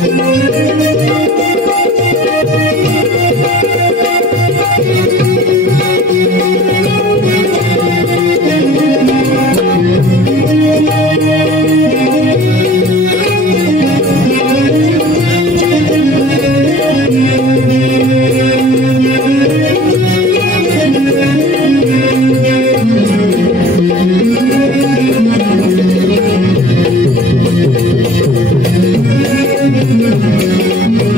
Thank you.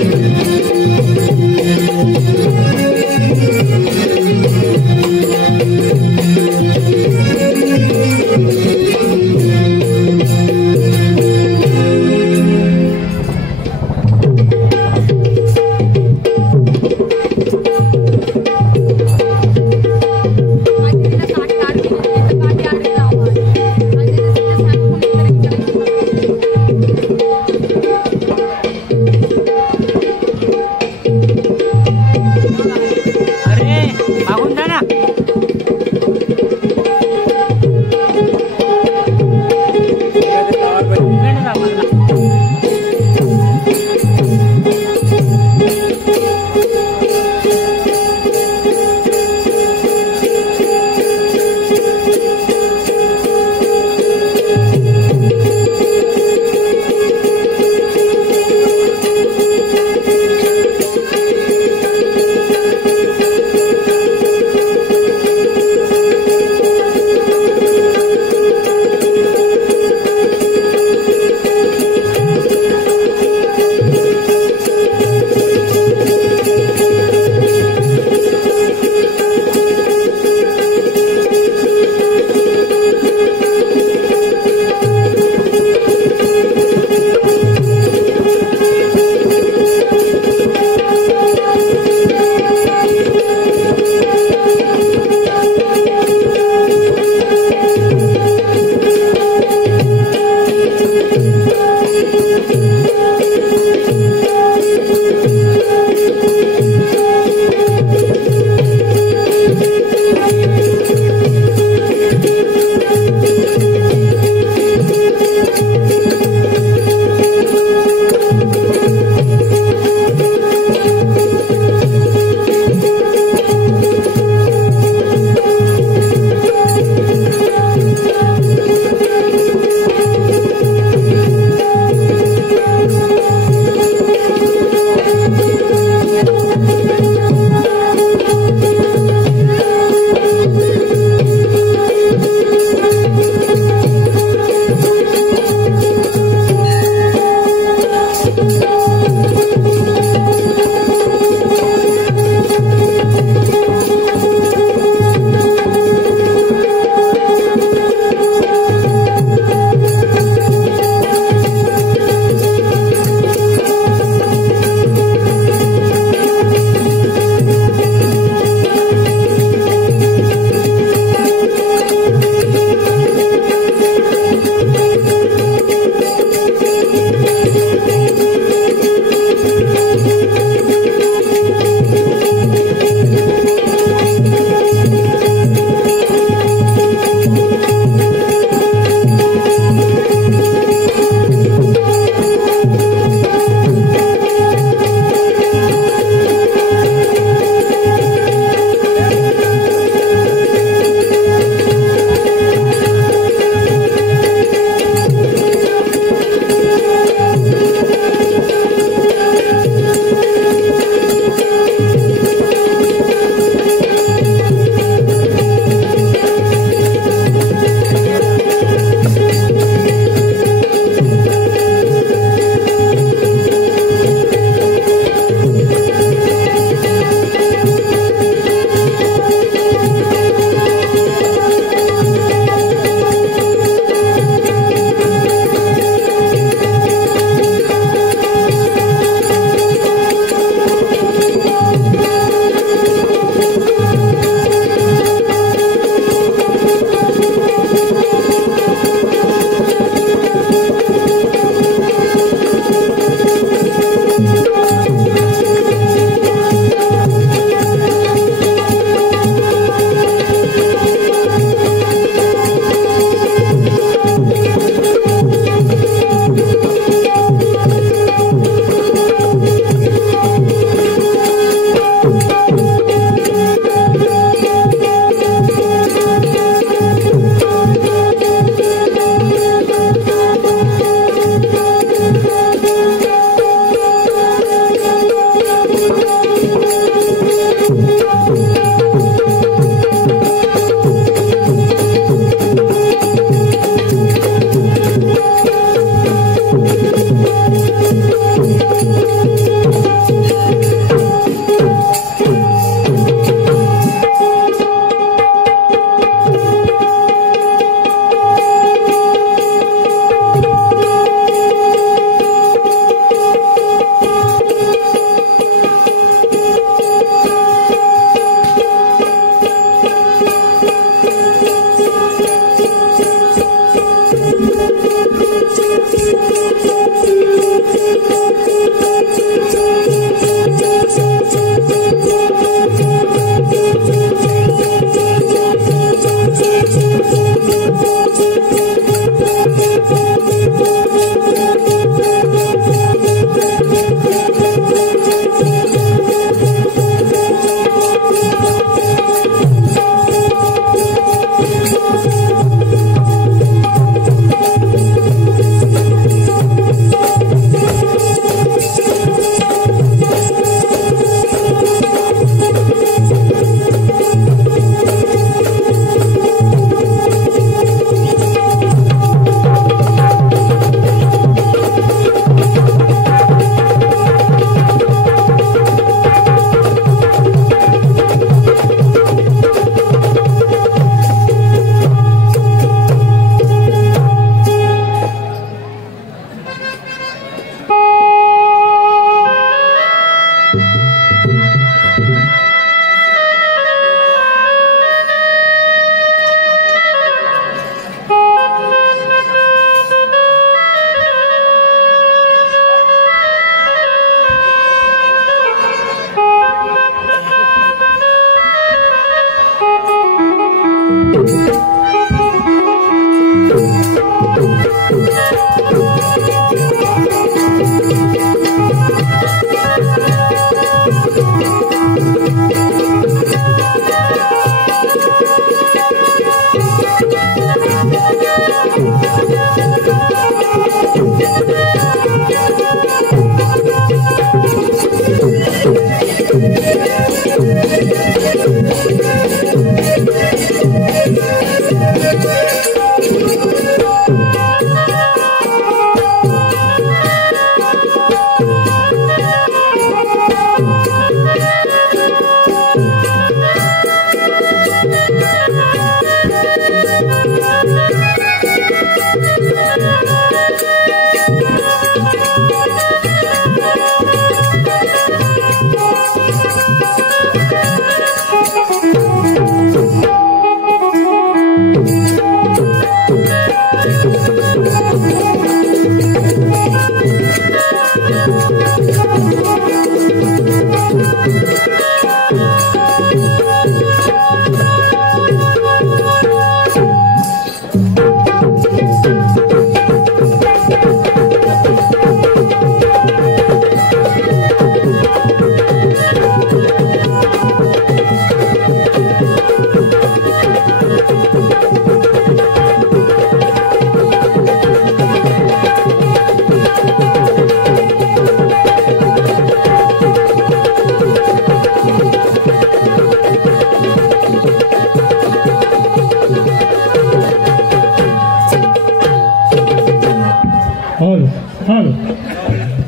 Hello hello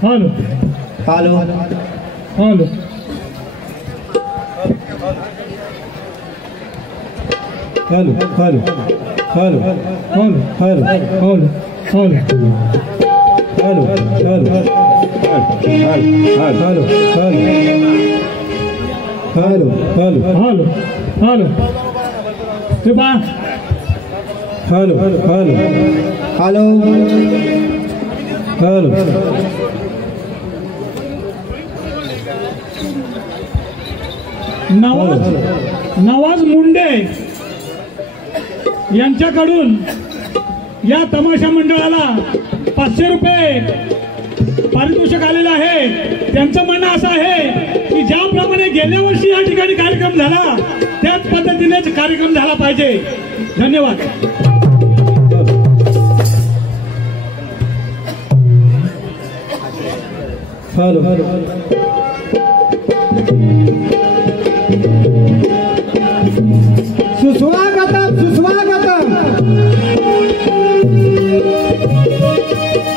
hello hello hello hello hello hello hello hello hello hello hello hello hello कृपा hello hello hello hello Nawaz Munde यांच्याकडून या तमाशा मंडळाला 500 रुपये पारितोषिक आलेलं आहे। त्यांचं म्हणणं असं आहे की ज्याप्रमाणे गेल्या वर्षी या ठिकाणी कार्यक्रम झाला त्याच पद्धतीनेच कार्यक्रम झाला पाहिजे। धन्यवाद। हेलो हेलो सुस्वागतम सुस्वागतम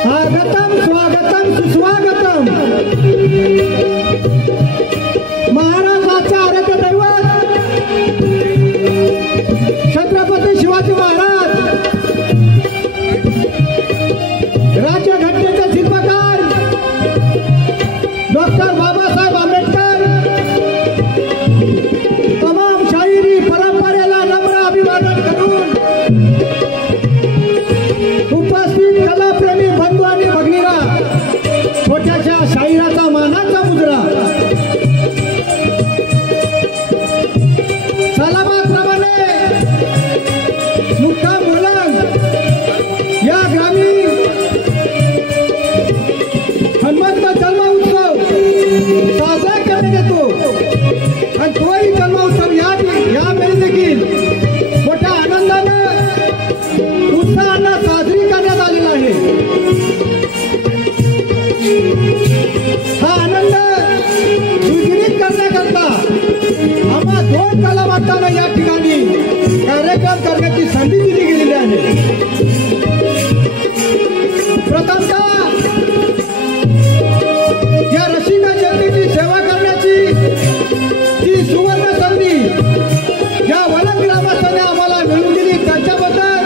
स्वागतम स्वागतम सुस्वागतम। महाराष्ट्राचे आराध्य दैवत छत्रपती शिवाजी महाराज, राज्यघटनेचे शिल्पकार डॉक्टर बाबासाहेब आंबेडकर, तमाम शाहिरी परंपरेला नम्र अभिवादन करून उपस्थित कलाप्रेमी बंधू आणि भगिनीला छोट्याशा शाहिराचा मानाचा मुजरा। सलामाप्रमाणे मुक्काम बोलंग या ग्रामीण हनुमंत जन्म उत्सव साजरा करण्यात येतो आणि तोही जन्म उत्सव यावेळी देखील मोठ्या आनंदाने उत्साहाने साजरी करण्यात आलेला आहे। हा आनंद द्विगुणित करण्याकरता आम्हा 2 कलावंतांना या ठिकाणी कार्यक्रम करण्याची संधी दिली गेलेली आहे। प्रथमतः या रसिका जनतेची सेवा करण्याची ती सुवर्ण संधी या वलंग ग्रामस्थांनी आम्हाला मिळवून दिली, त्याच्याबद्दल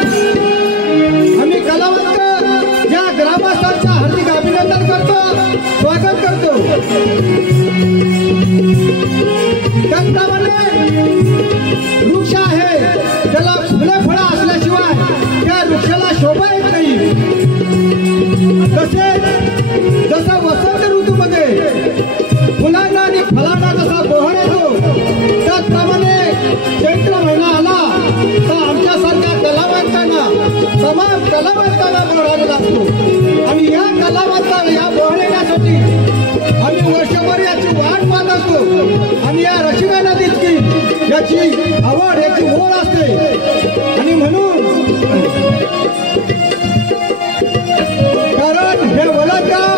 आम्ही कलावंत या ग्रामस्थांचं हार्दिक अभिनंदन करतो, स्वागत करतो। त्याचप्रमाणे वृक्ष आहे त्याला फुले फळं असल्याशिवाय त्या वृक्षाला शोभा येत नाही। तसेच जसं वसंत ऋतूमध्ये फुलांना आणि फळांना जसा बहर येतो त्याचप्रमाणे चैत्र महिना आला तर आमच्यासारख्या कलावंतांना, तमाम कलावंतांना बहर आलेला असतो आणि या कलावंतांना या बहर येण्यासाठी आम्ही वर्षभर याची वाट पाहत असतो आणि या रसिका नदीची याची आवड, याची ओढ असते आणि म्हणून कारण हे वलंगगाव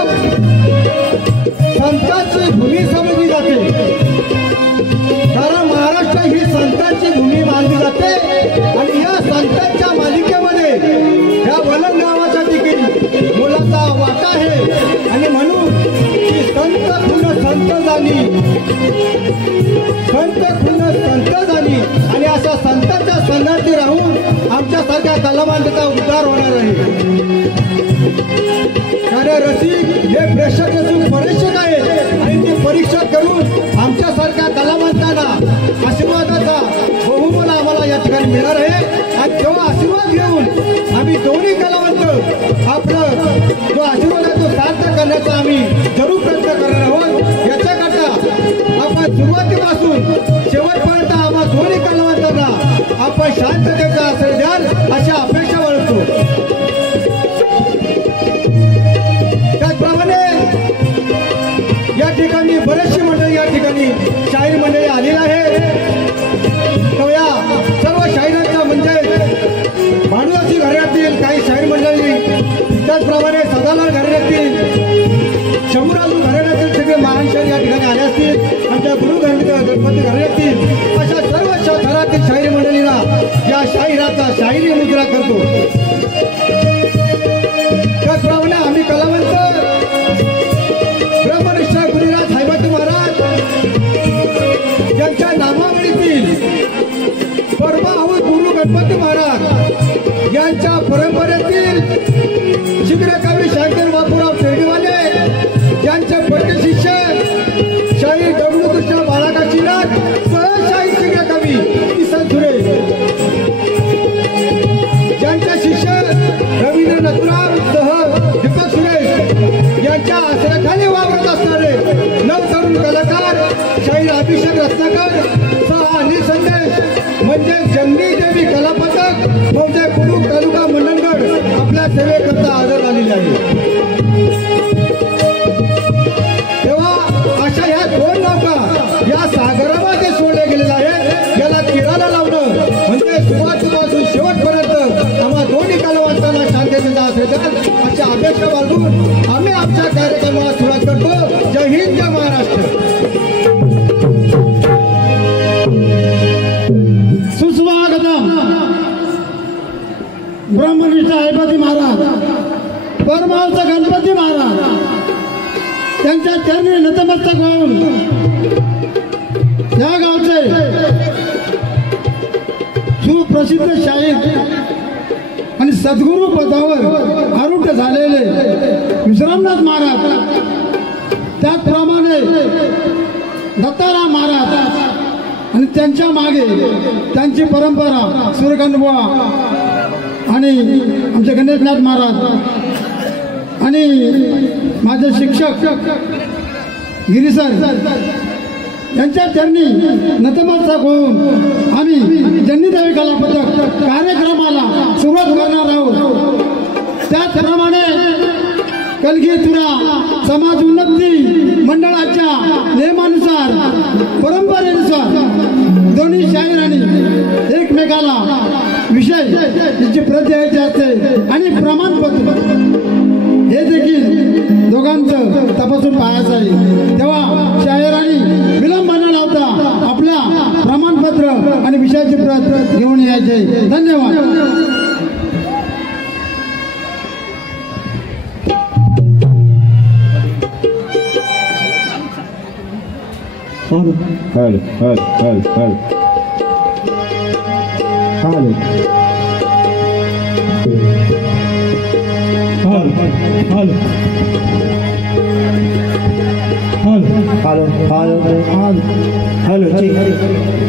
संतांची भूमी समजली जाते, कारण महाराष्ट्र ही संतांची भूमी मानली जाते आणि या संतांच्या मालिकेमध्ये या वलंग गावाचा देखील मोलाचा वाटा आहे आणि म्हणून ही संत खुन संत झाली, संत खुन संत झाली आणि अशा संतांच्या संगती राहून आमच्यासारख्या कलावंताचा उद्धार होणार आहे। कारण रसिक हे प्रेक्षक असून परीक्षक आहेत आणि ते परीक्षा करून आमच्यासारख्या कलावंतांना आशीर्वादाचा बहुमोल आम्हाला या ठिकाणी मिळणार आहे आणि तेव्हा आशीर्वाद घेऊन आम्ही दोन्ही कलावंत आपलं जो आशीर्वाद आहे तो सार्थ करण्याचा आम्ही जरूर प्रयत्न करणार आहोत। या ठिकाणी बरेचशी मंडळी या ठिकाणी शाहीर मंडळी आलेली आहे. तर या सर्व शाहिरांच्या म्हणजे भांडुआची घराण्यातील काही शाहीर मंडळी, त्याचप्रमाणे सदालाल घराण्यातील, शंभूराजू घराण्यातील सगळे महान शाहीर या ठिकाणी आले असतील. आमच्या गुरु गणपती घराण्यातील अशा सर्व थरातील शाहीर मंडळीला या शाहिराचा शाहिरी मुद्रा करतो. त्याचप्रमाणे आम्ही कलावंत ब्रह्मनिष्ठ गुरुराज साहेबाजी महाराज यांच्या नामावलीतील परमहंस गुरु गणपती महाराज यांच्या परंपरेतील शिबिरकवी शंकर बापूराव शेडगेवाले यांचे पट्टे शिष्य शाहीर डब्ल्यू कृष्ण बाळाका चिराग, सहशाहीर शिबिरकवी किसन सुरेश यांच्या शिष्य रवींद्र नथुराम सह दीपक सुरेश यांच्या आश्रयाखाली वावरत असणारे 9 तरुण कलाकार शाहीर अभिषेक रत्नाकर सह अनिल संदेश म्हणजे जंगली देवी कला पथक मौजे कुडूक तालुका मंडणगड आपल्या सेवेकरता हजर आलेले आहे. तेव्हा अशा ह्या 2 नौका या सागरामध्ये सोडल्या गेलेल्या आहेत. याला किराला लावणं म्हणजे सुरुवातीपासून शेवटपर्यंत आम्हा दोन्ही कलावंतांना शांततेचा आशीर्वाद अशा अपेक्षा बाळगून आम्ही आमच्या कार्यक्रमाला सुरुवात करतो. जय हिंद, जय महाराष्ट्र. सुस्वागतम ब्रह्मनिष्ठ साहेबाजी महाराज, परमहंस गणपती महाराज त्यांच्या चरणी नतमस्तक होऊन या गावचे सुप्रसिद्ध शाहीर आणि सद्गुरू पदावर आरूढ झालेले विश्रामनाथ महाराज, त्याचप्रमाणे दत्ताराम महाराज आणि त्यांच्या मागे त्यांची परंपरा सूर्यकांतबुवा आणि आमचे गणेशनाथ महाराज आणि माझे शिक्षक गिरीसर यांच्या चरणी नतमस्तक होऊन आम्ही जन्नीदेवी कला पथक कार्यक्रमाला सुरुवात करणार आहोत. त्याचप्रमाणे कलगीतुरा समाज उन्नती मंडळाच्या नियमानुसार परंपरेनुसार दोन्ही शाहिरांनी एकमेकाला विषय याची प्रत द्यायची असते आणि प्रमाणपत्र हे देखील दोघांचं तपासून पाहायचं आहे. तेव्हा शाहिरांनी विलंब न लावता आपल्या प्रमाणपत्र आणि विषयाची प्रत घेऊन यायचे. धन्यवाद. Hello hello hello hello hello hello hello hello hello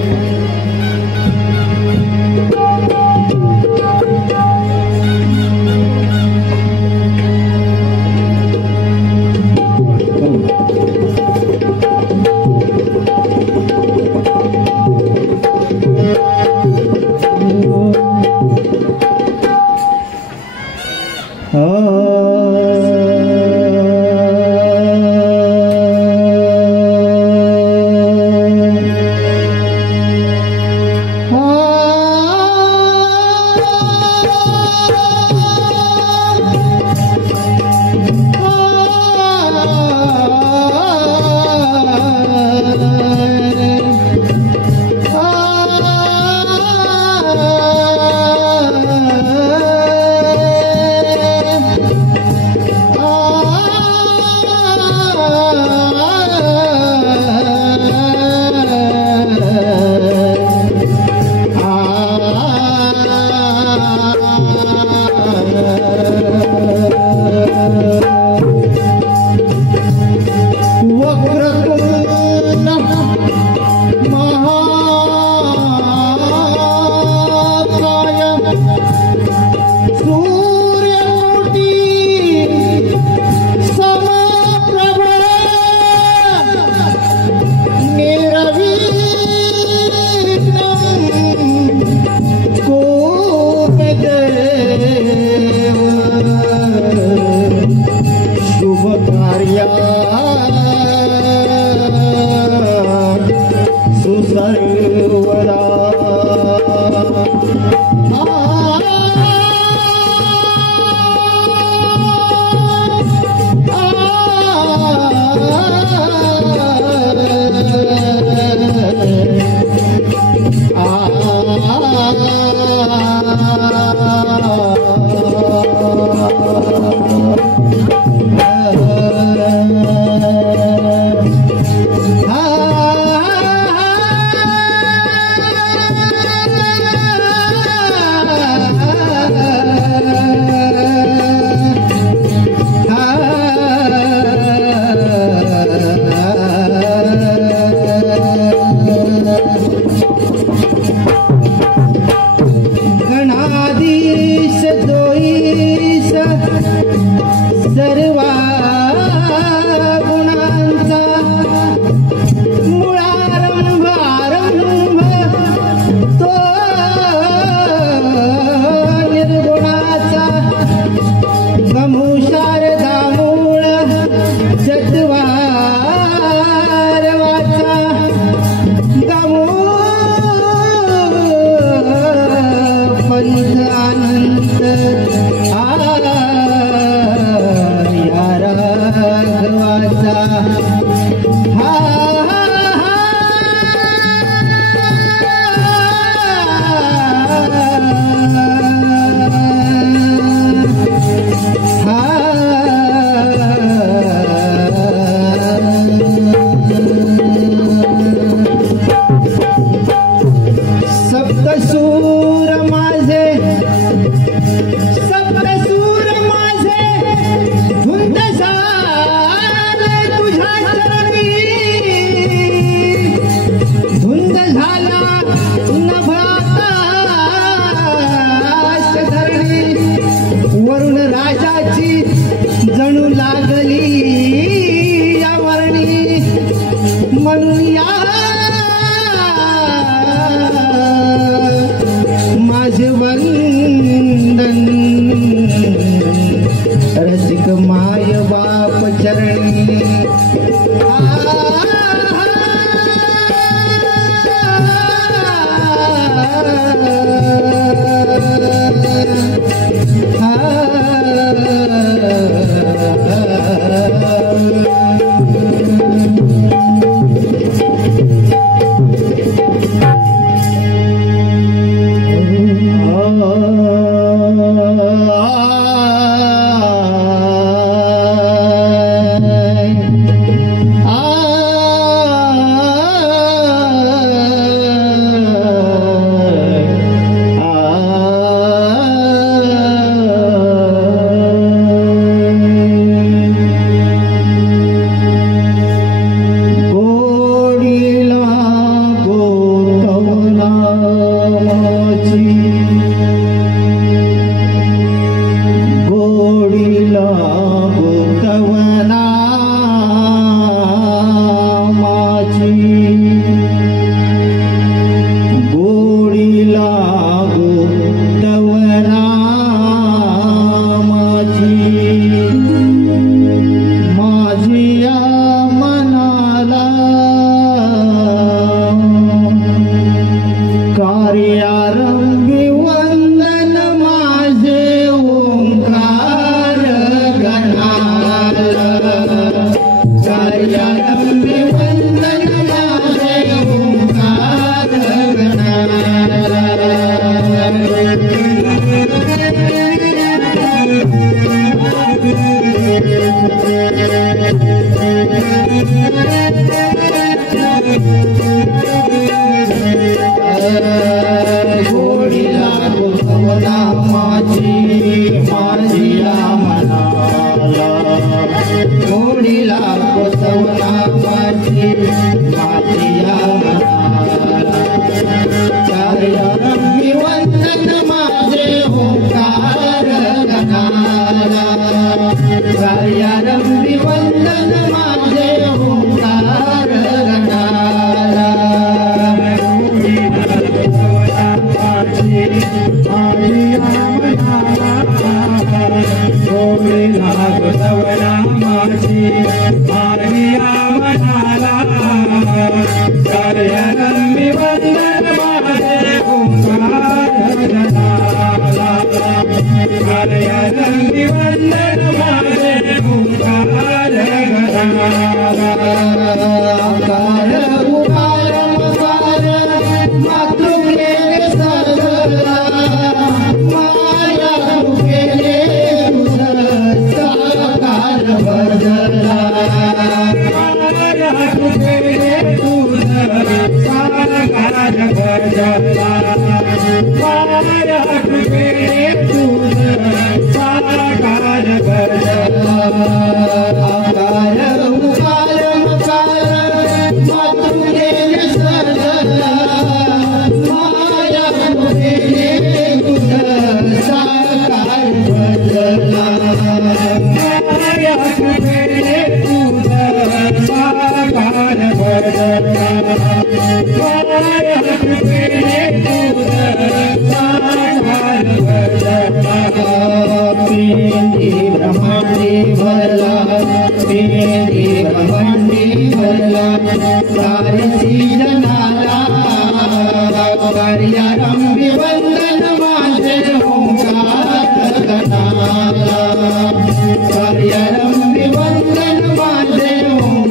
Karyaram Vivandana Madhe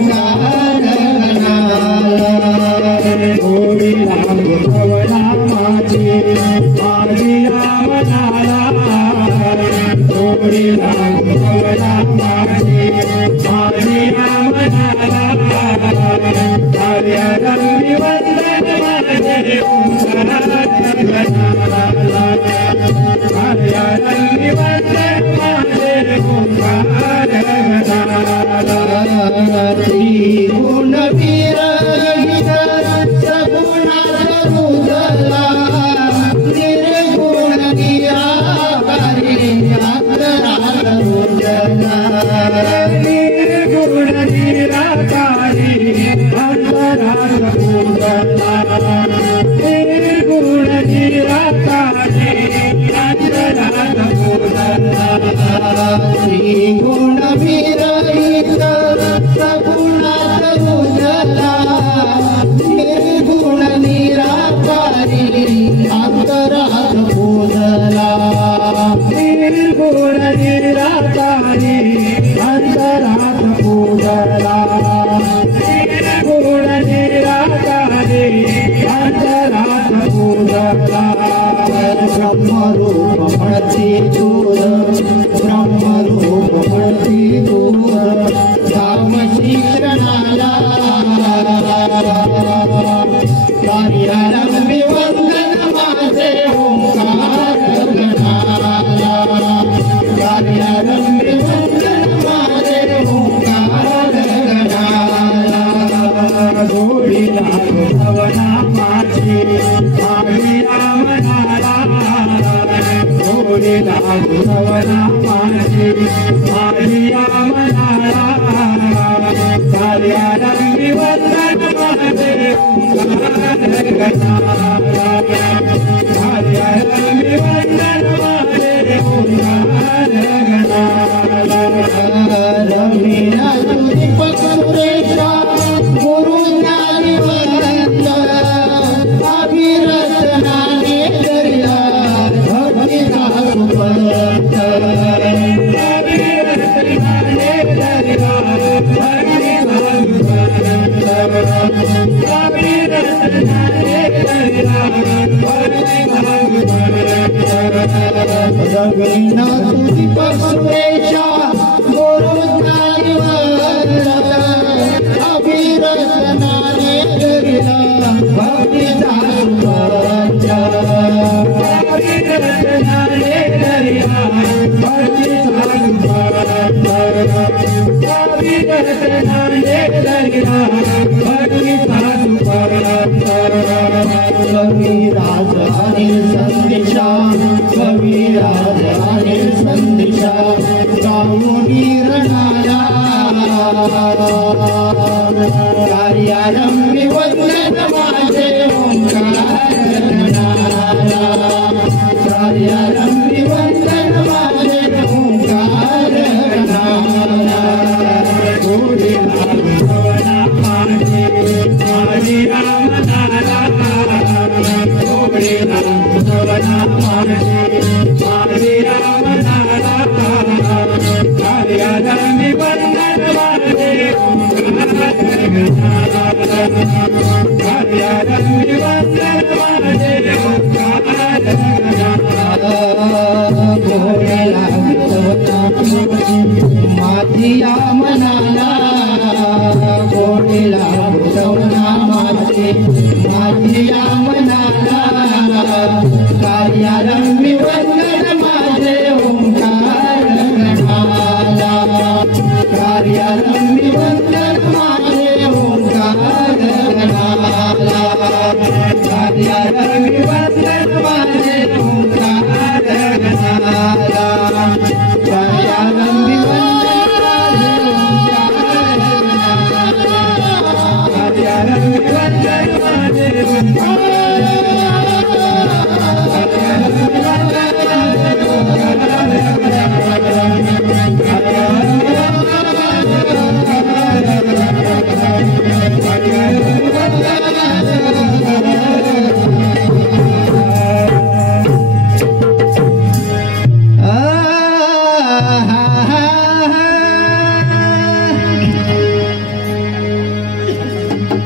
गोडीला गोठवला माझी माडिया मनाला गोडीला गोठवला माझी माडिया मनाला कार्या रंगी वंदन माझे ओंकार गणाला कार्या रंगी वंदन माझे ओंकार गणाला रमीना तुझी पकरुरेशा गुरु ज्ञानी वंदन अभिरत नाने दर्या भक्तीचा सुपंत अभिरत नाने दर्या भक्तीचा सुपंत अभिरत नाने दर्या भक्तीचा सुपंत रमीना तुझी पकरुरेशा गुरु ज्ञानी वंदन अभिरत नाने दर्या भक्तीचा सुपंत अभिरत नाने दर्या भक्तीचा सुपंत अभिरत नाने दर्या भक्तीचा सुपंत कविराज अनिल संदेशा कविराज अनिल संदेशा गाऊनी रणाला कार्यारंभी वंदन माझे ओंकार गणाला कार्यारंभी वंदन माझे ओंकार गणाला गोडीला गोठवला माझे माडिया मनाला गोडीला गोठवला माझे माडिया मनाला कार्या रंगी वंदन माझे ओंकार गणाला कार्या रंगी वंदन माझे ओंकार गणाला गोडीला गोठवला माझिया मनाला गोडीला गोठवला माझे माझिया मनाला कार्या रंगी वंदन माझे ओंकार गणाला कार्या रंगी वंदन माझे ओंकार गणाला कार्या रंगी वंदन माझे ओंकार गणाला कार्या रंगी वंदन माझे ओंकार गणाला कार्या रंगी वंदन माझे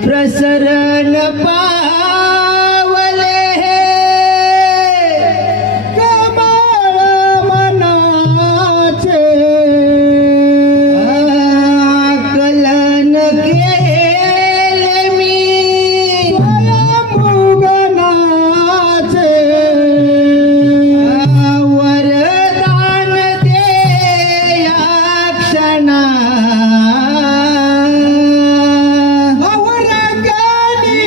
प्रसरण पावले कमळ मनाचे आकलन केले मी स्वयंभुवनाचे वरदान दे या क्षणा अवरगानी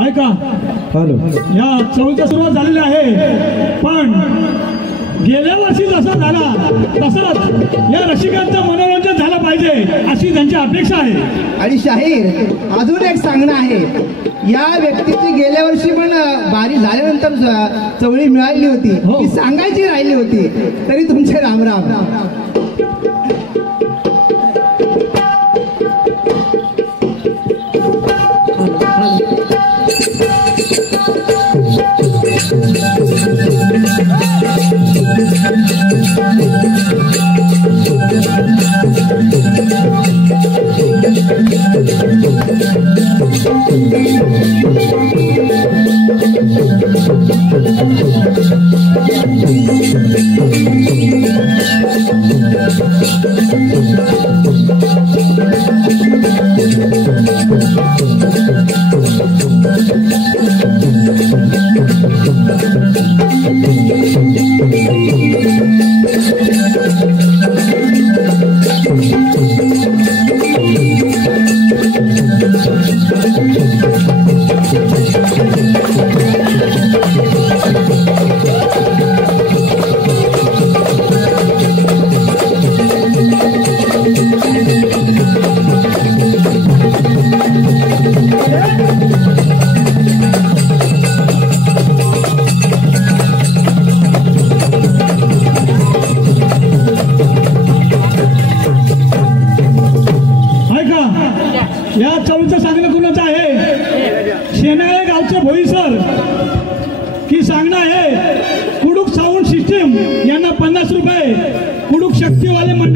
ऐका, या चौथीची सुरुवात झालेली आहे, पण गेल्या वर्षी जसा झाला तसंच या रसिकांचं मनोरंजन झालं पाहिजे अशी त्यांची अपेक्षा आहे. आणि शाहीर अजून एक सांगणं आहे, या व्यक्तीची गेल्या वर्षी पण बारी झाल्यानंतर चवळी मिळाली होती, ती सांगायची राहिली होती, तरी तुमचे रामराम.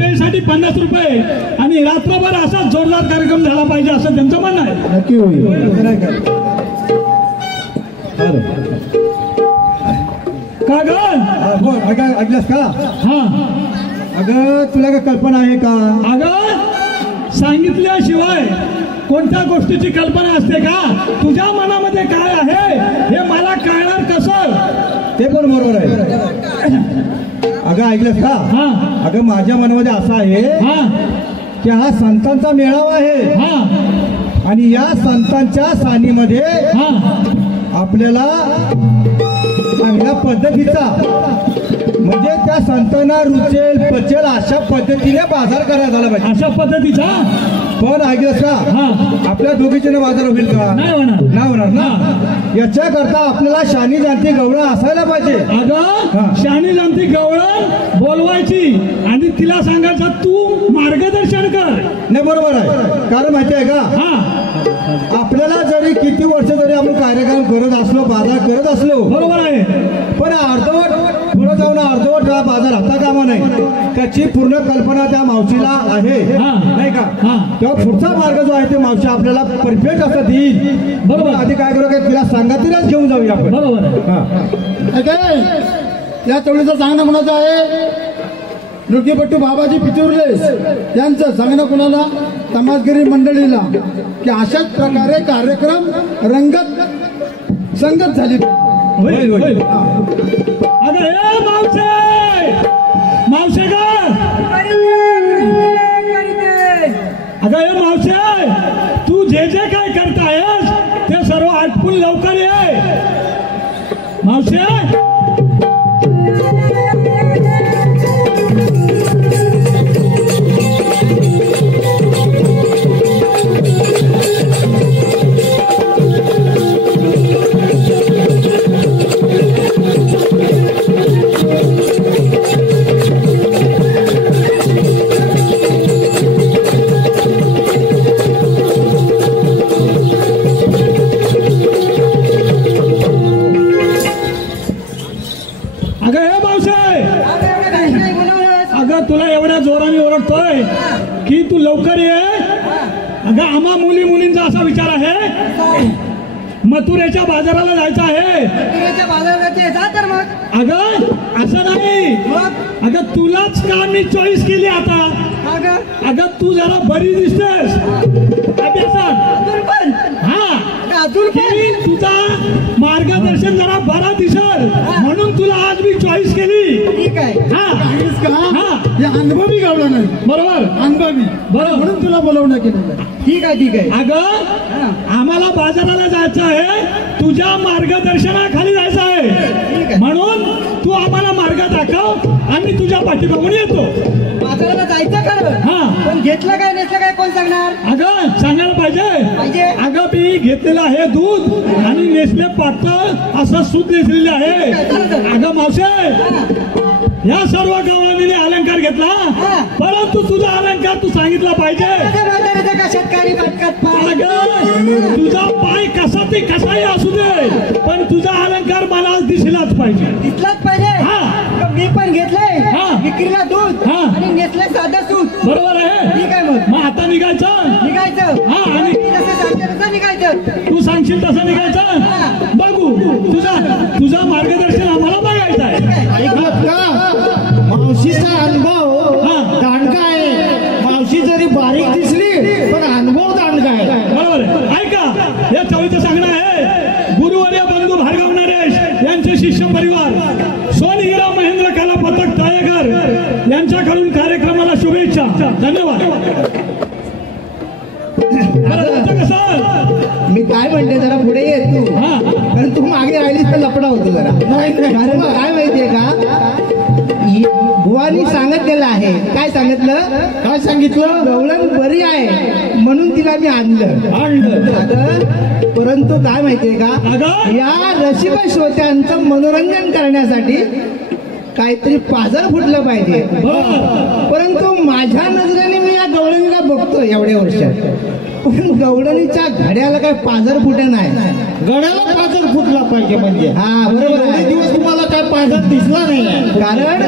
पेसाठी 50 रुपये आणि रात्रभर असाच जोरदार कार्यक्रम झाला पाहिजे असं त्यांचं म्हणणं आहे. नक्की होईल. का ग? बोल ऐकलंस का? हा अगं तुला काय कल्पना आहे का? अगं सांगितल्याशिवाय कोणत्या गोष्टीची कल्पना असते का? तुझ्या मनामध्ये काय आहे हे मला कळणार कसं? ते पण बरोबर आहे. अगं ऐकलंस का? हा अगं माझ्या मनामध्ये असं आहे हा की हा संतांचा मेळावा आहे हा आणि या संतांच्या सानीमध्ये हा आपल्याला चांगल्या पद्धतीचा म्हणजे त्या संतांना रुचेल पचेल अशा पद्धतीने बाजार करायला झाला पाहिजे. अशा पद्धतीचा पण ऐकलंस का? हा आपल्या दोघीचे बाजार होईल का? नाही होणार. नाही होणार ना. याच्याकरता आपल्याला शानी जाणती गवळण असायला पाहिजे. अगं शाणी जाणती गवळण बोलवायची आणि तिला सांगायचं तू मार्गदर्शन कर. नाही बरोबर आहे. कारण माहिती आहे का? हा आपल्याला जरी किती वर्ष जरी आपण कार्यक्रम करत असलो बाजार करत असलो बरोबर आहे. पण अर्धवट पुढे जाऊन अर्धवट हा बाजार हाता कामा नाही. त्याची पूर्ण कल्पना त्या मावशीला आहे हा. नाही का? हा. तेव्हा पुढचा मार्ग जो आहे ते मावशी आपल्याला परफेक्ट असं देईल. बरोबर. आधी काय करू का तिला सांगतीलाच घेऊन जाऊया आपण. बरोबर आहे. हा. काय या टोळीचं सांगणं कोणाचं आहे? नृत्यपट्टू बाबाजी पिचुर्ले यांचं सांगणं कोणाला? समाजगिरी मंडळीला की अशाच प्रकारे कार्यक्रम रंगत संगत झाली होईल होईल. अगं हे मावशे मावशे ग अगं हे मावशे तू जे जे काय करतायस ते सर्व आटपून लवकर ये मावशे. तुला एवढ्या जोराने ओरडतोय की तू लवकर ये. अगं आम्हा मुली मुलींचा असा विचार आहे मथुरेच्या बाजाराला जायचं आहे. अगं असं नाही. अगं तुलाच का मी चॉईस केली आता? अगं तू जरा बरी दिसतेस अभ्यासात. हा तुझा मार्गदर्शन जरा बरा दिसल म्हणून तुला आज मी चॉईस केली. अनुभवी गावला नाही. बरोबर अनुभवी बरोबर म्हणून तुला बोलवणं केलं. ठीक आहे ठीक आहे. अगं आम्हाला बाजाराला जायचं आहे तुझ्या मार्गदर्शनाखाली जायचं आहे म्हणून तू आम्हाला मार्ग दाखव आम्ही तुझ्या पाठीमागून येतो. बाजाराला जायचं खरं. हा पण घेतलं काय नेसलं काय कोण सांगणार? अगं सांगायला पाहिजे. अगं मी घेतलेलं आहे दूध आणि नेसले पातळ असं सूत नेसलेले आहे. अगं मावशे या सर्व गवळणीने अलंकार घेतला परंतु तुझा अलंकार तू सांगितला पाहिजे. तुझा पाय कसा ते कसाही असू दे पण तुझा अलंकार मला दिसलाच पाहिजे. दिसलाच पाहिजे. हा मी पण घेतलंय विक्रीला दूध हा आणि नेसले साधं सूत. बरोबर आहे. ठीक आहे मग आता निघायचं. हा आणि तसं निघायचं. तू सांगशील तसं निघायचं. बघू तुझा मार्गदर्शन आम्हाला बघायचं आहे. ऐकत का? मावशीचा अनुभव दांडगा आहे. मावशी जरी बारीक दिसली पण अनुभव दांडगा आहे. बरोबर आहे. ऐका या चवळीचं सांगणं आहे गुरुवर्य बंधू भार्गव नरेश यांचे शिष्य परिवार सोनहिरा महेंद्र कला पथक तळेकर यांच्याकडून कार्यक्रमाला शुभेच्छा. धन्यवाद. मी काय म्हणते जरा पुढे ये तू. कारण तू मागे राहिलीस तर लपडा होतो जरा. कारण काय माहितीये का बुवानी सांगितलेलं आहे. काय सांगितलं? काय सांगितलं? गवळण बरी आहे म्हणून तिला मी आणलं. परंतु काय माहितीये का या रसिक श्रोत्यांचं मनोरंजन करण्यासाठी काहीतरी पाझर फुटलं पाहिजे. परंतु माझ्या नजरेने मी या गवळणीला बघतो एवढ्या वर्षात पण गवळणीच्या घड्याला काय पाझर फुटे नाही. गड्याला पाझर फुटला पाहिजे म्हणजे. हा बरोबर आहे. दिवस तुम्हाला काय पाझर दिसला नाही. कारण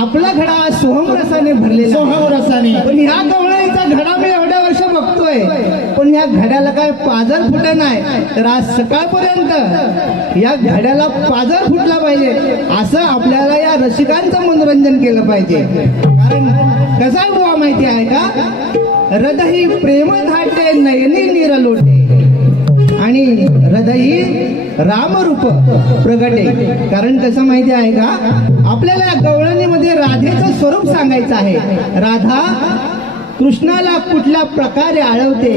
आपला घडा सोहमरसाने भरलेला सोहमरसाने. पण ह्या गवळणीचा घडा मी एवढ्या वर्ष बघतोय, पण या घड्याला काय पाजर फुटे नाही. तर आज सकाळपर्यंत या घड्याला पाजर फुटला पाहिजे, असं आपल्याला या रसिकांचं मनोरंजन केलं पाहिजे. कारण कसा आहे बुवा माहिती आहे का, हृदयी प्रेम धाटे नयनी निरलोटे आणि हृदयी रामरूप प्रगटे. कारण कसं माहिती आहे का, आपल्याला या गवळणीमध्ये राधेचं स्वरूप सांगायचं आहे. राधा कृष्णाला कुठल्या प्रकारे आळवते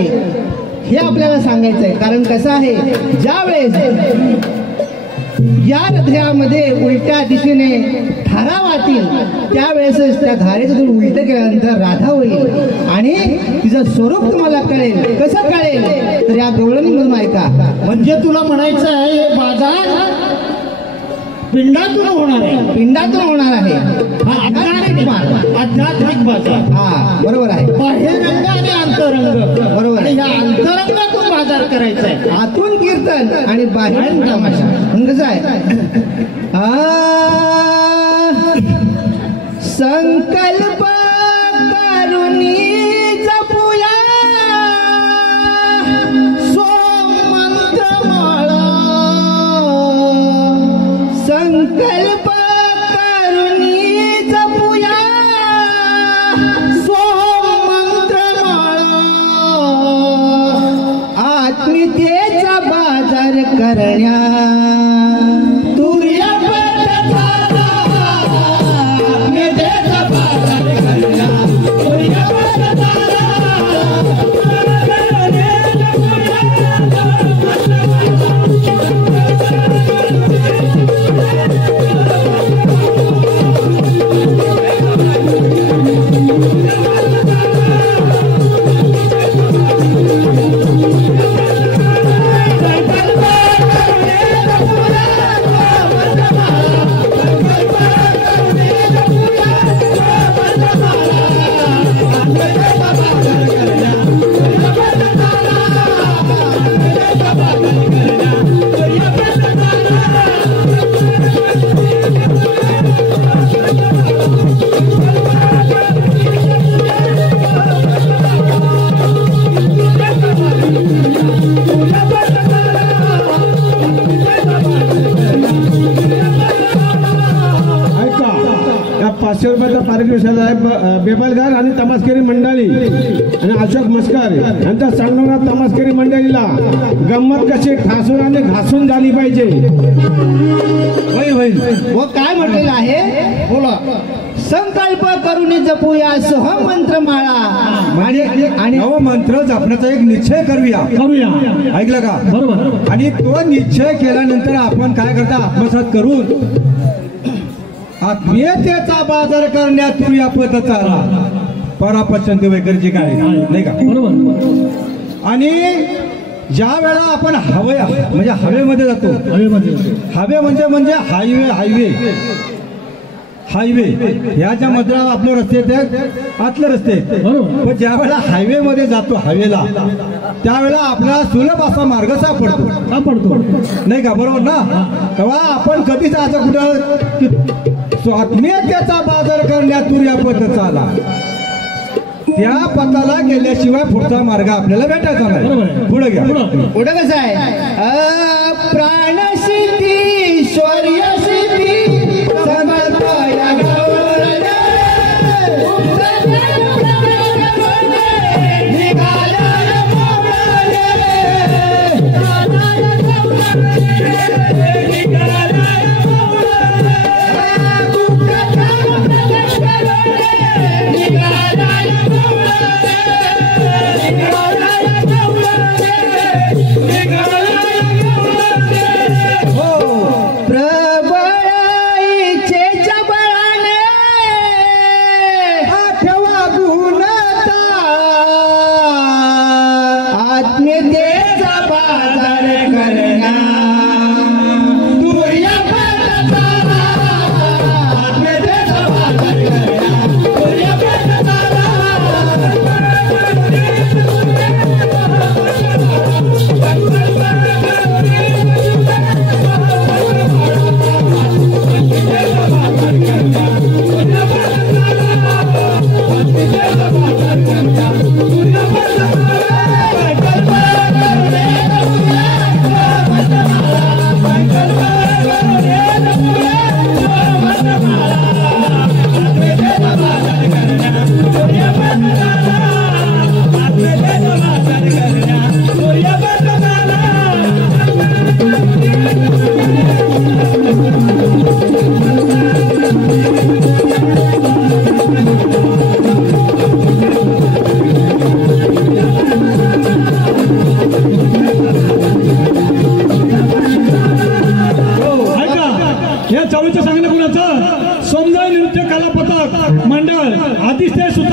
हे आपल्याला सांगायचं आहे. कारण कसं आहे, ज्या वेळेस या हृदयामध्ये उलट्या दिशेने धारा वाहतील त्यावेळेसच त्या धारेचं जर उलट केल्यानंतर राधा होईल आणि तिचं स्वरूप तुम्हाला कळेल. कसं कळेल तर या गवळणीमधून ऐका. म्हणजे तुला म्हणायचं आहे हे बाजार पिंडातून होणार आहे. पिंडातून होणार आहे. हा आध्यात्मिक बाजार. हा बरोबर आहे. बाह्यरंग आणि अंतरंग. बरोबर आणि आहे. या अंतरंगातून बाजार करायचा आहे. आतून कीर्तन आणि बाहेरून तमाशा. म्हणून कसं आहे, संकल्प करुणी जपूया सोमंत्र माळा. संकल्प करुणी जपूया सोमंत्र माळा. आत्मीयतेचा बाजार करण्या तुर्या आत्मीयतेचा बाजार करण्या तुर्या पारितोषिक आहे. बेबलगार आणि तमासकरी मंडळी आणि अशोक मस्कर यांचा सांगणारा तमासकरी मंडळीला गंमत कशी ठासून आणि घासून झाली पाहिजे. व काय म्हटलेलं आहे, बोला. संकल्प करून जपूया सोहमंत्र माळा. आणि मंत्र जपण्याचा एक निश्चय करूया. ऐकलं का? बरोबर. आणि तो निश्चय केल्यानंतर आपण काय करता, आत्मसात करून आत्मीयतेचा बाजार करण्यात तू या पद्धताला परापचंद वगैरेची काय नाही का? बरोबर. आणि ज्या वेळा आपण म्हणजे हवेमध्ये जातो, हवे म्हणजे हायवे ह्याच्या मधला आपले रस्ते आहेत, आतले रस्ते. पण ज्या वेळेला हायवे मध्ये जातो हवेला, त्यावेळेला आपल्याला सुलभ असा मार्ग सापडतो नाही का? बरोबर ना? तेव्हा आपण कधी जायचं कुठं, आत्मीयतेचा बाजार करण्यात तू या पद्धतीला त्या पथाला गेल्याशिवाय पुढचा मार्ग आपल्याला भेटायचा नाही. पुढे घ्या. पुढे कसं आहे, प्राणसिद्धी शौर्य सिद्धी संकल्प या गवळणी. प्रबळ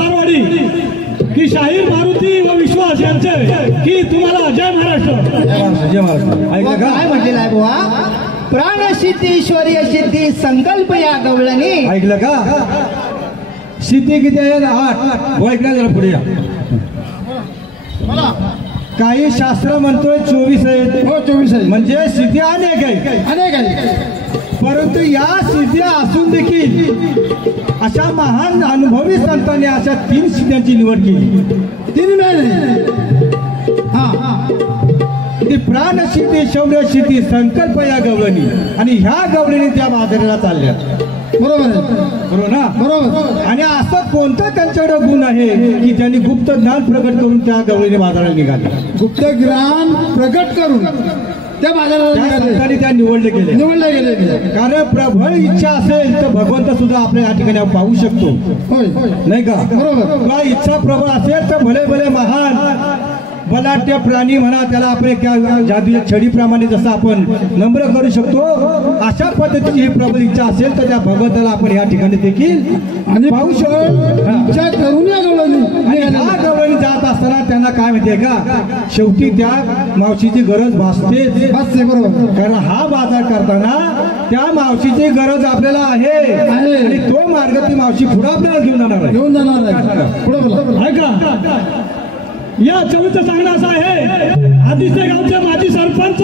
पवारवाडी की शाहीर मारुती व विश्वास यांचे की तुम्हाला जय महाराष्ट्र. जय महाराष्ट्र. ऐकलं का? काय म्हटलेलं आहे बुवा? प्राणसिद्धी ईश्वरीय सिद्धी संकल्प या गवळणी. ऐकलं का? सिद्धी किती आहेत? 8. ऐकलं जरा पुढे या. काही शास्त्र म्हणतोय 24 आहेत. हो 24 आहे. म्हणजे सिद्धी अनेक आहे. अनेक आहे. परंतु या सिद्ध्या असून देखील अशा महान अनुभवी संतांनी अशा 3 सिद्ध्यांची निवड केली. 3 मिळाले. हा ती प्राणसिद्धी, शौर्यसिद्धी, संकल्प या गवळणी आणि ह्या गवळणी त्या बाजाराला चालल्या. बरोबर आहे. बरोबर ना? बरोबर. आणि असं कोणतं त्यांच्याकडे गुण आहे की त्यांनी गुप्त ज्ञान प्रकट करून त्या गवळीने बाजाराला निघाले. गुप्त ज्ञान प्रकट करून त्या बाजाराला त्या निघाले. संतांनी त्या निवडले गेले. निवडले गेले. कारण प्रबळ इच्छा असेल तर भगवंत सुद्धा आपल्या या ठिकाणी आपण पाहू शकतो. होय नाही का? बरोबर. किंवा इच्छा प्रबळ असेल तर भले भले महान बलाढ्य प्राणी म्हणा, त्याला आपण जादूच्या छडीप्रमाणे जसं आपण नम्र करू शकतो, अशा पद्धतीची ही प्रबळ इच्छा असेल तर त्या भगवंताला आपण या ठिकाणी देखील आणि पाहू शकतो. इच्छा करून या गवळणी. आणि ह्या गवळणी जात असताना त्यांना काय माहितीये का? शेवटी त्या मावशीची गरज भासतेच. बस बरोबर. कारण हा बाजार करताना त्या मावशीची गरज आपल्याला आहे आणि तो मार्ग ती मावशी पुढे आपल्याला घेऊन जाणार आहे. घेऊन जाणार आहे. पुढे बोला. ऐका, या चवीचं सांगणं असं आहे, आदित्य गावचे माजी सरपंच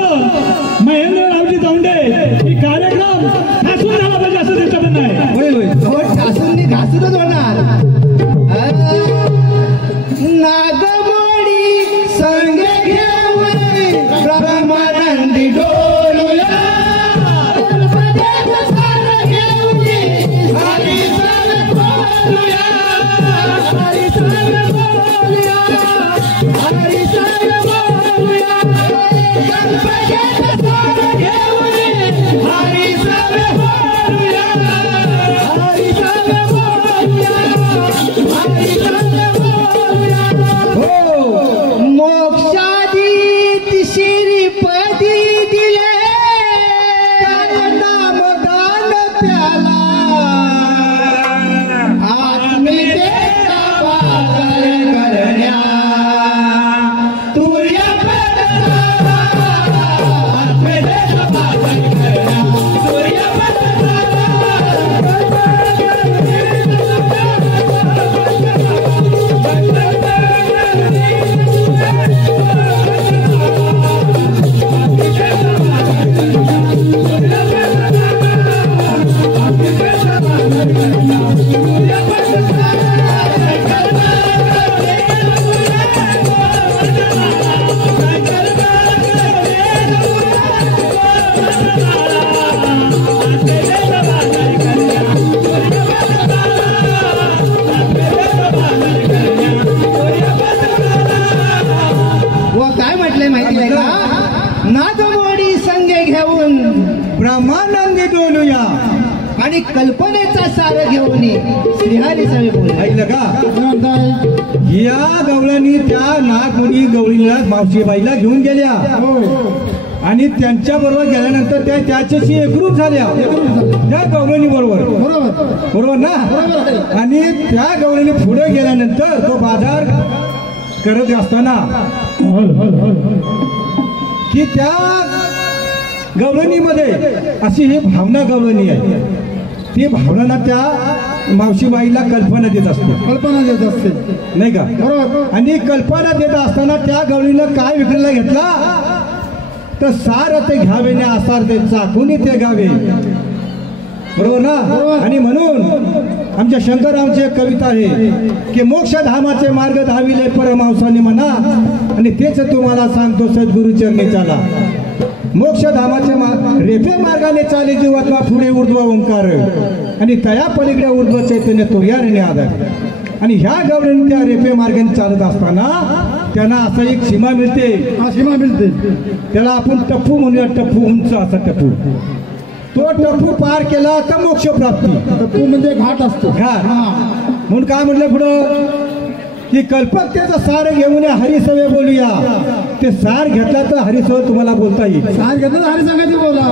महेंद्ररावजी दौंडे ही कार्यक्रम ठासून झाला पाहिजे असं त्यांचं म्हणणं आहे. होय होय. हो ठासून घासूनच होणार. नागमोडी संगे घेऊन ब्रह्मानंदी डोलूया. मोक्षादी श्रीपदी दिले नाम दान प्याला आत्मीयतेचा बाजार करण्या तुर्या आत्मीयतेचा बाजार करण्या तुर्या नागमोडी संगे घेऊन ब्रह्मानंदी डोलूया आणि कल्पनेचा सार घेऊन श्रीहरी सवे बोल. ऐकलं का? या गवळणी त्या नागमोडी गवळीला मावशीबाईला घेऊन गेल्या आणि त्यांच्या बरोबर गेल्यानंतर त्या त्याच्याशी एकरूप झाल्या त्या गवळणी बरोबर. बरोबर ना? आणि त्या गवळणी पुढे गेल्यानंतर तो बाजार करत असताना की त्या गवळणीमध्ये अशी ही भावना गवळणी आहे. ती भावना त्या मावशीबाईला कल्पना देत असते. कल्पना देत असते नाही का? बरोबर. आणि कल्पना देत असताना त्या गवळीनं काय विक्रीला घेतला तर सार ते घ्यावे ने आसार ते चाकून ते गावे. बरोबर ना? आणि म्हणून आमच्या शंकररावची एक कविता आहे की मोक्षधामाचे मार्ग धाविले परमांसाने म्हणा आणि तेच तुम्हाला सांगतो सद्गुरु चरणी चाला. मोक्षधामाचे रेफे मार्गाने चाले जीवात्मा पुढे ऊर्ध्व ओंकार आणि तया पलीकडे ऊर्ध्व चैतन्य तो याने आधार. आणि ह्या गवळणी त्या रेफे मार्गाने चालत असताना त्यांना असा एक सीमा मिळते. सीमा मिळते. त्याला आपण टप्पू म्हणूया. टप्पू उंच असा टप्पू. तो टप्पू पार केला तर मोक्ष प्राप्ती. टप्पू म्हणजे घाट असतो. घाट म्हणून काय म्हटलं पुढं की कल्पकतेचं सार घेऊन हरिसवे बोलूया. ते सार घेतला तर हरिसव तुम्हाला बोलता येईल. सार घेतलं तर हरी सांगायचं बोला,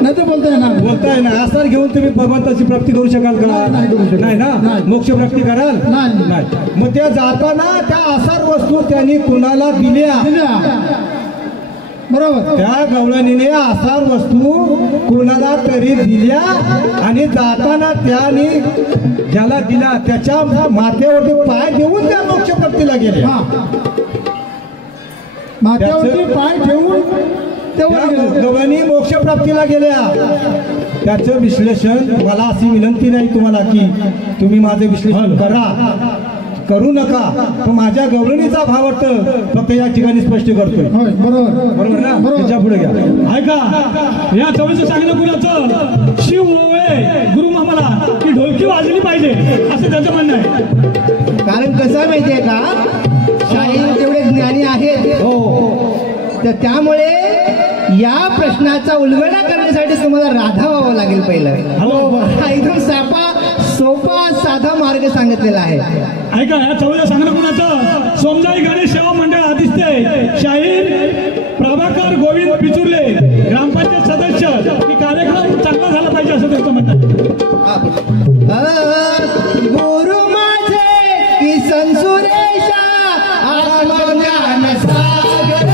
नाही तर बोलता येणार. बोलता येणार. हा सार घेऊन तुम्ही भगवंताची प्राप्ती करू शकाल का? नाही ना. मोक्ष प्राप्ती कराल नाही. मग त्या जाताना त्या आसार वस्तू त्यांनी कुणाला दिल्या. बरोबर. त्या गवळणीने आसार वस्तू कुणाला तरी दिल्या आणि जाताना त्याने ज्याला दिला त्याच्या माथ्यावरती पाय देऊन त्या मोक्ष प्राप्तीला गेले. माथ्यावरती पाय ठेवून गवळणी मोक्ष प्राप्तीला गेल्या. त्याचं विश्लेषण मला अशी विनंती नाही तुम्हाला की तुम्ही माझं विश्लेषण करू नका, पण माझ्या गवळणीचा भाव फक्त या ठिकाणी स्पष्ट करतोय. बरोबर ना. त्याच्या पुढे घ्या. ऐका, या चवळीचं सांगणं कुणाचं? शिव ओळे गुरु मामाला की ढोलकी वाजली पाहिजे असं त्यांचं म्हणणं आहे. कारण कसं माहितीये का, शाहीर तेवढे ज्ञानी आहेत तर त्यामुळे या प्रश्नाचा उलगडा करण्यासाठी तुम्हाला राधा व्हावं लागेल. पहिलं एकदम सोपा साधा मार्ग सांगितलेला आहे. ऐका, या चवळीचं सांगणं कुणाचं? सोमजाई गणेश सेवा मंडळ आदिस्ते शाहीर प्रभाकर गोविंद पिचुर्ले ग्रामपंचायत सदस्य की कार्यक्रम चांगला झाला पाहिजे असं त्यांचं म्हणणं. गुरु माझे की संसुरेशा आत्मज्ञान सागर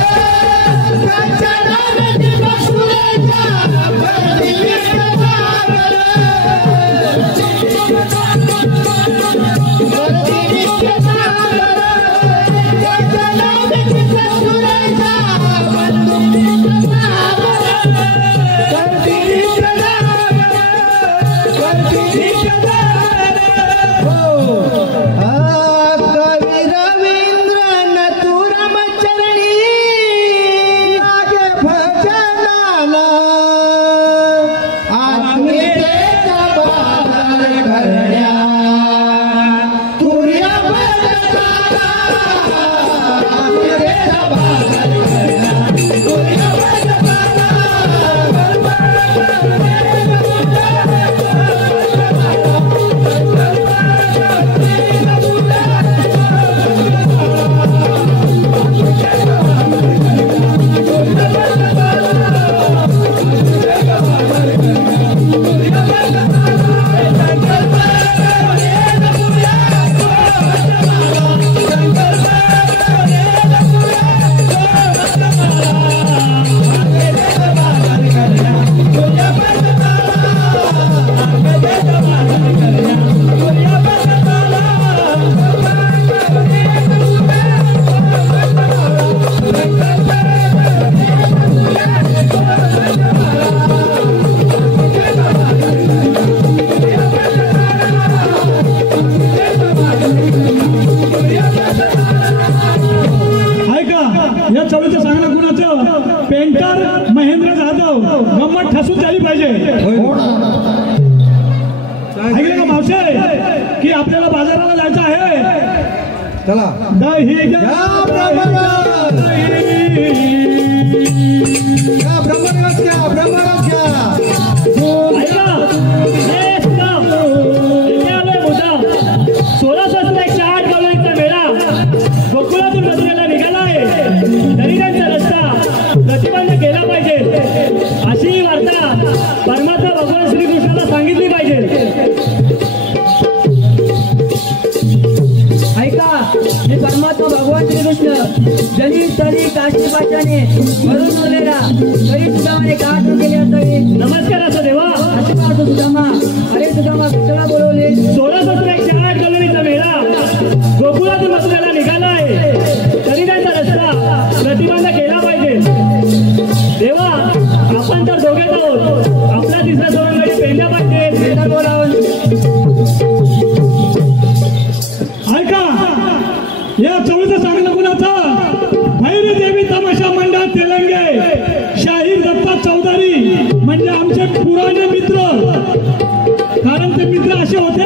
नमस्कार असं देवा. अरे सुदामा कशाला बोलवले? 1608 गवळणीचा मेळा गोकुळातून मथुरेला निघालाय, तरी त्यांचा रस्ता प्रतिबंध केला पाहिजे. देवा, आपण तर दोघेच आहोत, आपला तिसरा सोडून पेंड्या पाहिजे. ऐका, या चवळीचं सांगणं कुणाचं? भैरी देवी तमाशा मंडळ तेलंगे शाहीर दत्ता चौधरी म्हणजे आमचे पुराणे मित्र. कारण ते मित्र असे होते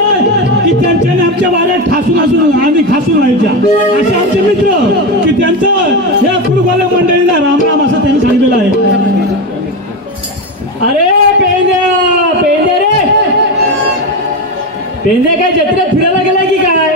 की त्यांच्याने आमच्या वाऱ्यात ठासून आणि खासून व्हायच्या. असे आमचे मित्र की त्यांचं या कुरुबाला मंडळीला रामराम असं त्यांनी सांगितलेलं आहे. अरे पेंदे रे, पेंदे काय जत्रेत फिरायला गेलाय की काय?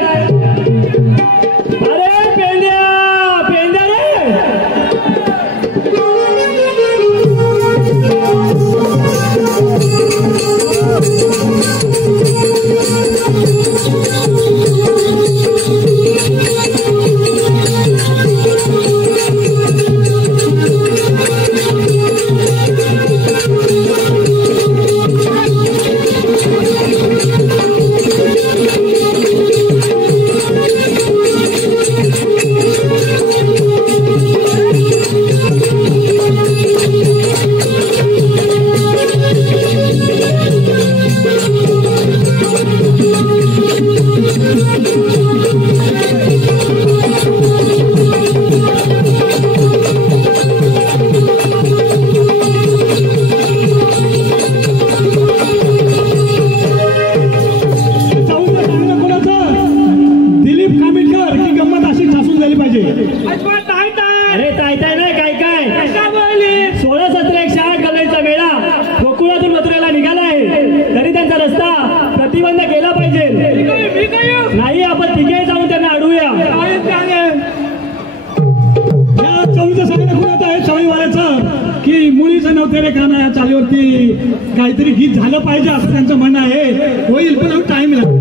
तेरे काना या चालीवरती काहीतरी गीत झालं पाहिजे असं त्यांचं म्हणणं आहे. होईल पण टाइम लागेल.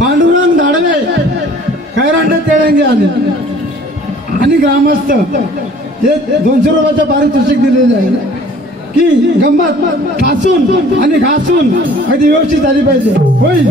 पांडुरंग धाडवे खैरांडे तेळंगे आले आणि ग्रामस्थ हे 200 रुपयाचं पारितोषिक दिलेलं आहे की गंमत ठासून आणि घासून अगदी व्यवस्थित झाली पाहिजे. होईल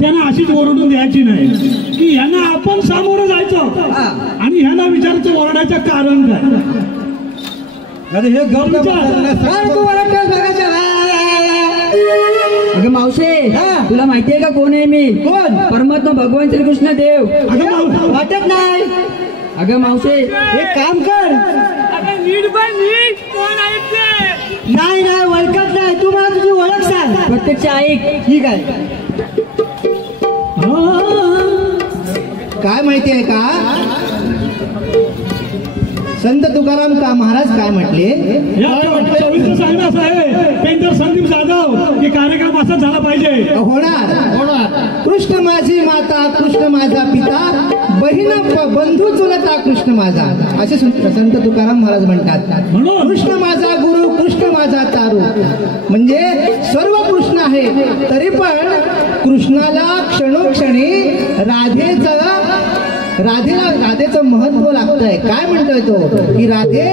त्यांना अशीच ओरडून द्यायची नाही की ह्यांना आपण सामोरं जायचं आणि ह्यांना विचारायचं ओरडायचं कारण काय. हे अगं मावशे तुला माहितीये का कोण आहे मी? कोण? परमात्मा भगवान श्रीकृष्ण देव. वाटत नाही. अगं मावशे एक काम कर. नाही नाही ओळखत नाही. तू मला तुझी ओळख सांग. प्रत्यक्ष ऐक. ठीक आहे. काय माहिती आहे का संत तुकाराम का महाराज काय म्हटले? सांगणं असं आहे पेंटर संदीप जाधव की कार्यक्रम असाच झाला पाहिजे. होणार. कृष्ण माझी माता, कृष्ण माझा पिता, बहीण बंधू चुलता कृष्ण माझा, असे संत तुकाराम महाराज म्हणतात. म्हणून कृष्ण माझा गुरु, कृष्ण माझा तारू, म्हणजे सर्व कृष्ण आहे तरी पण कृष्णाला क्षणोक्षणी राधेचं महत्व लागतंय. काय म्हणतोय तो की राधे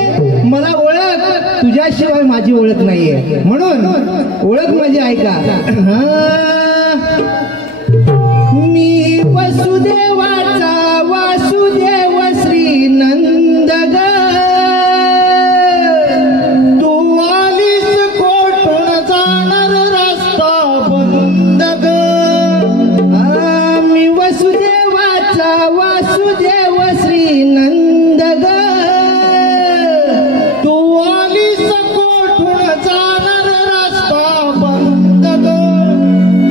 मला ओळख, तुझ्याशिवाय माझी ओळख नाहीये. म्हणून ओळख माझी ऐका. मी वसुदेवाचा वासुदेव श्री नंद ग, तू आलीस कोठून जाणार रस्ता बंद ग. मी वसुदेवाचा वासुदेव श्री नंद ग, तू आलीस कोठून जाणार रस्ता बंद ग.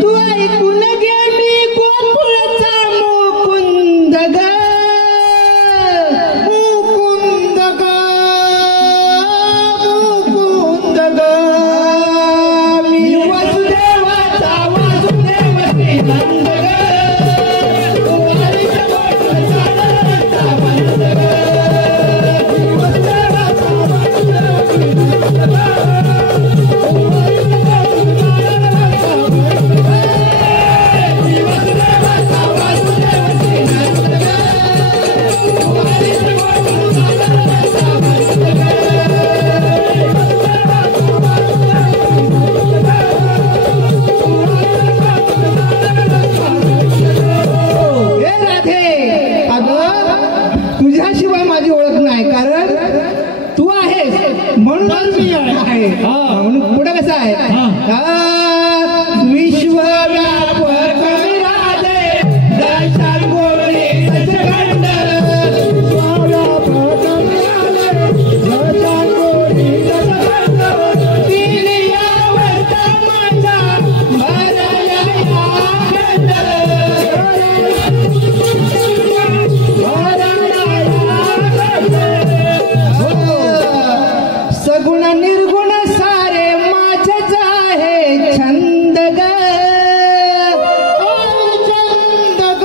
तू ऐकून घे मी गोकुळचा मुकुंद ग, मुकुंद ग, मुकुंद ग. मी वसुदेवाचा वासुदेव श्री नंद ग, तू आलीस कोठून जाणार रस्ता बंद ग. मी वसुदेवाचा वासुदेव श्री नंद ग, तू आलीस कोठून जाणार रस्ता बंद ग. मी वसुदेवाचा वासुदेव श्री नंद ग, तू आलीस कोठून जाणार रस्ता बंद ग. हे राधे, अगं तुझ्याशिवाय माझी ओळख नाही, कारण तू आहेस म्हणून मी आहे. म्हणून पुढे कसं आहे? विश्वव्यापक राधे दर्शन गोळी दशखंडर, विश्वव्यापक राधे दर्शन गोळी दशखंडर. तिने आवडता माझा भरल्या खंडर, सगुण निर्गुण सारे माझेच आहे छंद ग, छंद ग,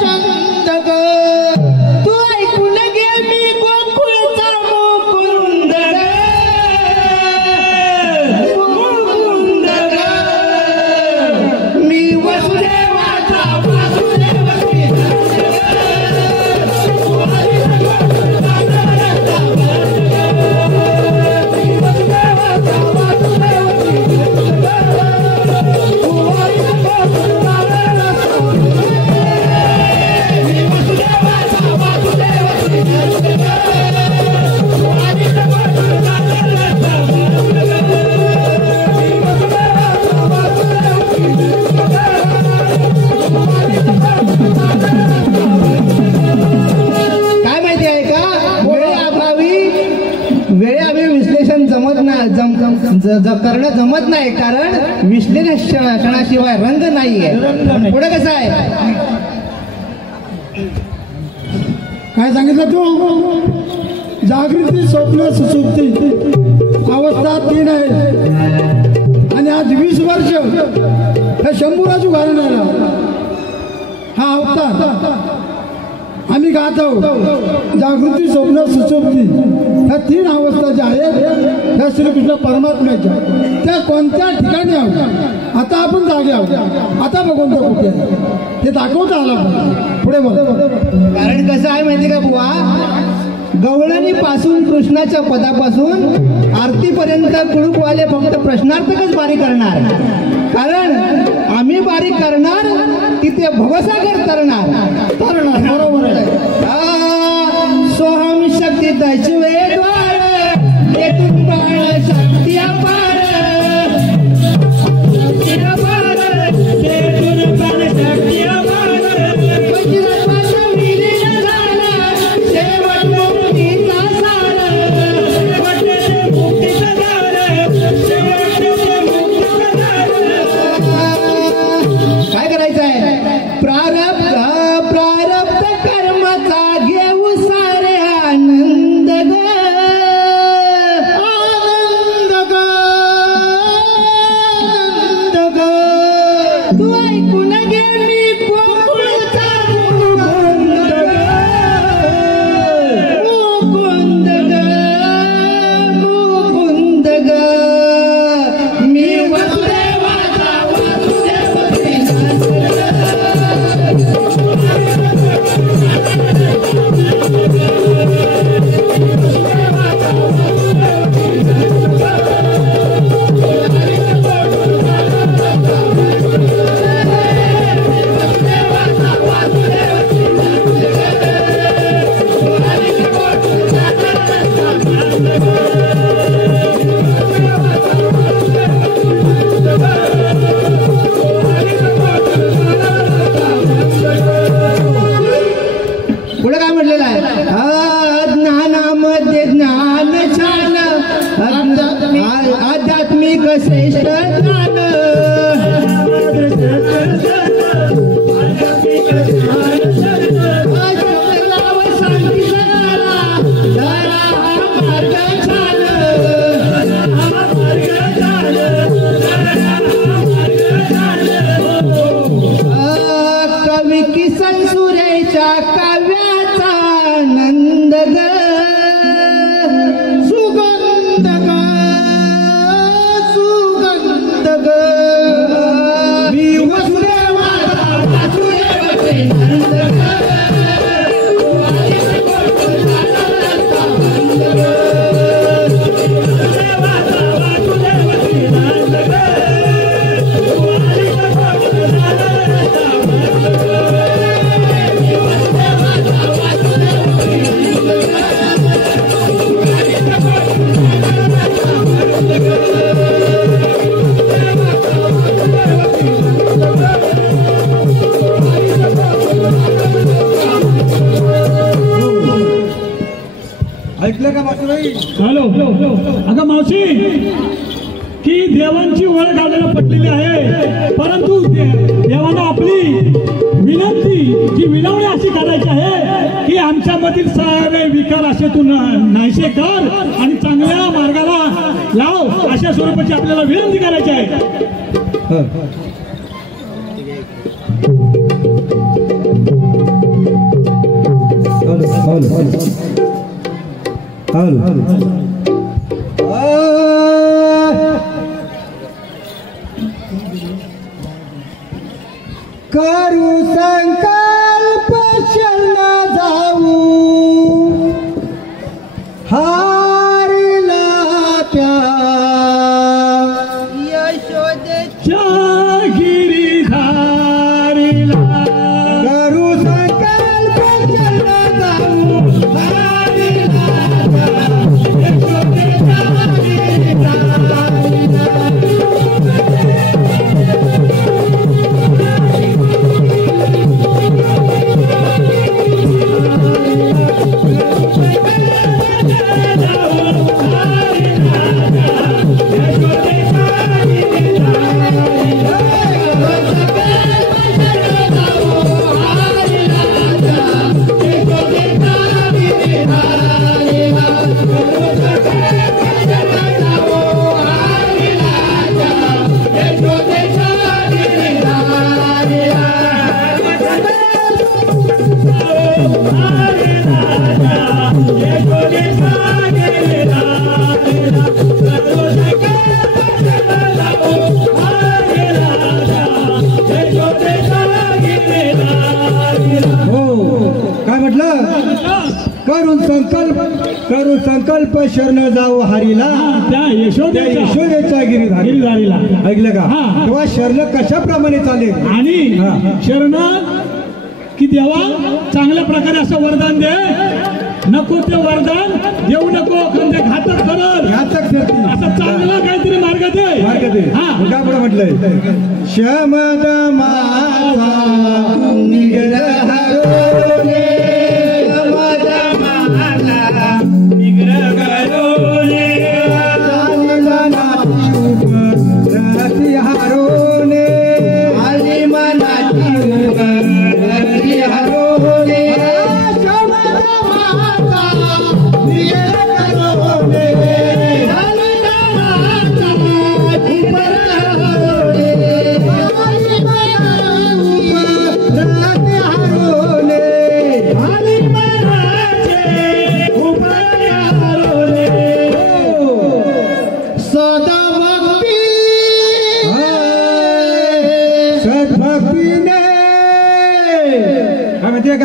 छंद ग. तू ऐकून घे मी गोकुळचा मुकुंद ग, मुकुंद ग. मी वसुदेवाचा वासुदेव श्री नंद ग, तू आलीस कोठून जाणार रस्ता बंद ग. करणं जमत नाही, कारण विश्लेषणाशिवाय रंग नाहीये. पुढे कसं आहे, काय सांगितलं तू? जागृती, स्वप्न, सुसुप्ती अवस्था 3 आहे. आणि आज 20 वर्ष हे शंभूराजू घालून आला हा अवतार. आम्ही गात आहोत जागृती, स्वप्न, सुसुप्ती ह्या 3 अवस्था ज्या आहेत ह्या श्रीकृष्ण परमात्म्याच्या. त्या कोणत्या ठिकाणी आहोत? आता आपण जागे आहोत. आता भगवंत कुठे आहे हे दाखवता आला. पुढे बघ. कारण कसं आहे माहिती का बुवा, गवळणी पासून कृष्णाच्या पदापासून आरतीपर्यंत कुळूपवाले फक्त प्रश्नार्थकच बारी करणार. कारण आम्ही बारीक करणार तिथे भवसागर तरणार. बरोबर आहे. सोहम शक्ती दशवे द्वार, तेथून बाळ शक्ती अपार, तेथून बाळ शक्ती अपार. काय करायचं आहे? प्रारब्ध कर्माचा घेऊ सारे आनंद ग, आनंद ग, आनंद ग. तू ऐकून घे मी गोकुळचा मुकुंद ग, मुकुंद ग, मुकुंद ग. मी वसुदेवाचा पुढे काय म्हटलेलं आहे? ज्ञानामध्ये ज्ञान छान, आध्यात्मिक श्रेष्ठ ज्ञान. शांती मार्ग छान, कवी किसन सुरेच्या काव्याचा आनंद ग, सुगंध ग, सुगंध ग. मी वसुदेवाचा वासुदेवाचे नंद ग, ऐकलं का मावशी? हॅलो. अगं मावशी, की देवांची ओळख आपल्याला पटलेली आहे, परंतु देवांना आपली विनंती, जी विनवणी अशी करायची आहे की आमच्यामधील सारे विकार असे तू नाहीसे कर आणि चांगल्या मार्गाला लाव, अशा स्वरूपाची आपल्याला विनंती करायची आहे. करू संकल्प शरण जाऊ, हारिला त्या यशोदेच्या गिरिधारीला. करू संकल्प शरण जाऊ, हारिला यशोदेच्या गिरिधारीला. पण शरण जाऊ हरीला त्या यशोदेच्या गिरीधारीला ऐकलं का? हा. तेव्हा शरण कशाप्रमाणे चालेल आणि हा. शरण की देवा चांगल्या प्रकारे असं वरदान दे, नको ते वरदान देऊ नको, कारण ते घातक करत घातक करतील. असं चांगला काहीतरी मार्ग दे. मार्ग दे. हा. काय पुढे म्हटलंय? शमद माझा निग्रह करोने, शमद माझा निग्रह करोने, मनाची उपरती हारोने, आणि मनाची उपरती हारोने, शमद माझा निग्रह करोने, आणि मनाची उपरती हारोने,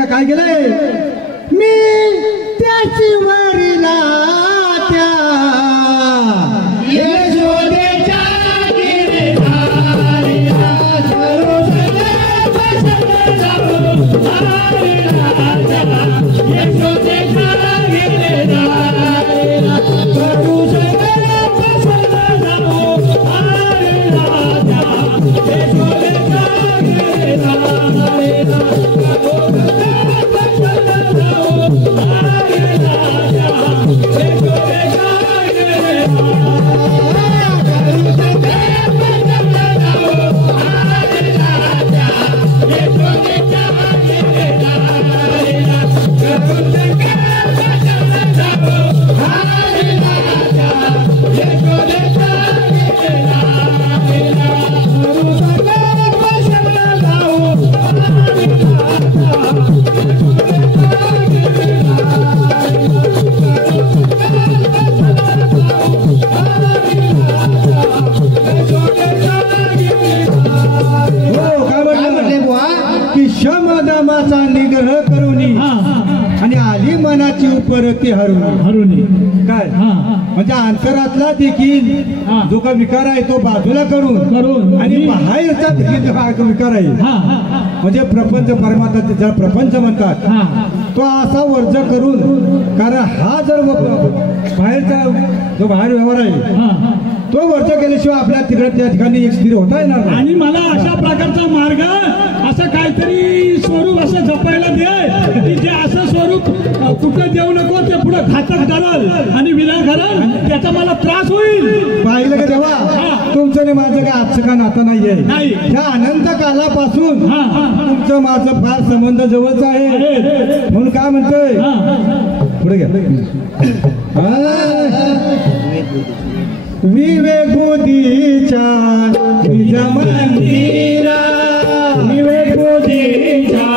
काय केलंय? मी त्याची वरीला त्या यशोदेच्या गिरिधारीला सर्व यशोदेच्या गिरिधारीला शमदमाचा निग्रह करूनी आणि आली मनाची उपरती हरुनी. काय म्हणजे अंतरातला देखील जो का विकार आहे तो बाजूला करून आणि बाहेरचा देखील विकार आहे म्हणजे प्रपंच परमात्मा ज्याला प्रपंच म्हणतात तो असा वर्ज करून, कारण हा जर बाहेरचा जो बाहेर व्यवहार आहे तो वर्ज केल्याशिवाय आपल्या तिकडे त्या ठिकाणी एक स्थिर होता येणार नाही. आणि मला अशा प्रकारचा मार्ग असं काहीतरी स्वरूप असं जपायला दे की जे असं स्वरूप कुठं देऊ नको, ते पुढे घातक ठरल आणि विना करल, त्याचा मला त्रास होईल. पाहिलं का तेव्हा तुमचं आणि माझं काय आजचं का नातं नाहीये. ह्या अनंत कालापासून तुमचं माझं फार संबंध जवळचा आहे. म्हणून काय म्हणतोय पुढे घ्या. विवेकोदीच्या निज मंदिरा, विवेकोदीच्या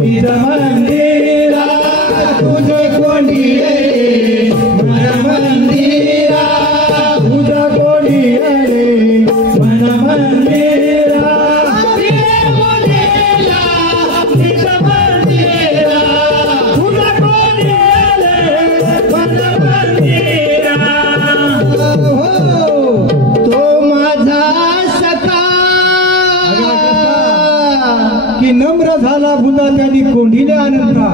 निज मंदिरा, तुझे कोणी रे मन मंदिरा, तुझं कोणी रे मन मंदिरा, विवेकोदीच्या निज मंदिरा, तुझं कोणी रे मन मंदिरा. तो माझा सखा की नम्र झाला बुधा त्यांनी कोंडीले आनंदा.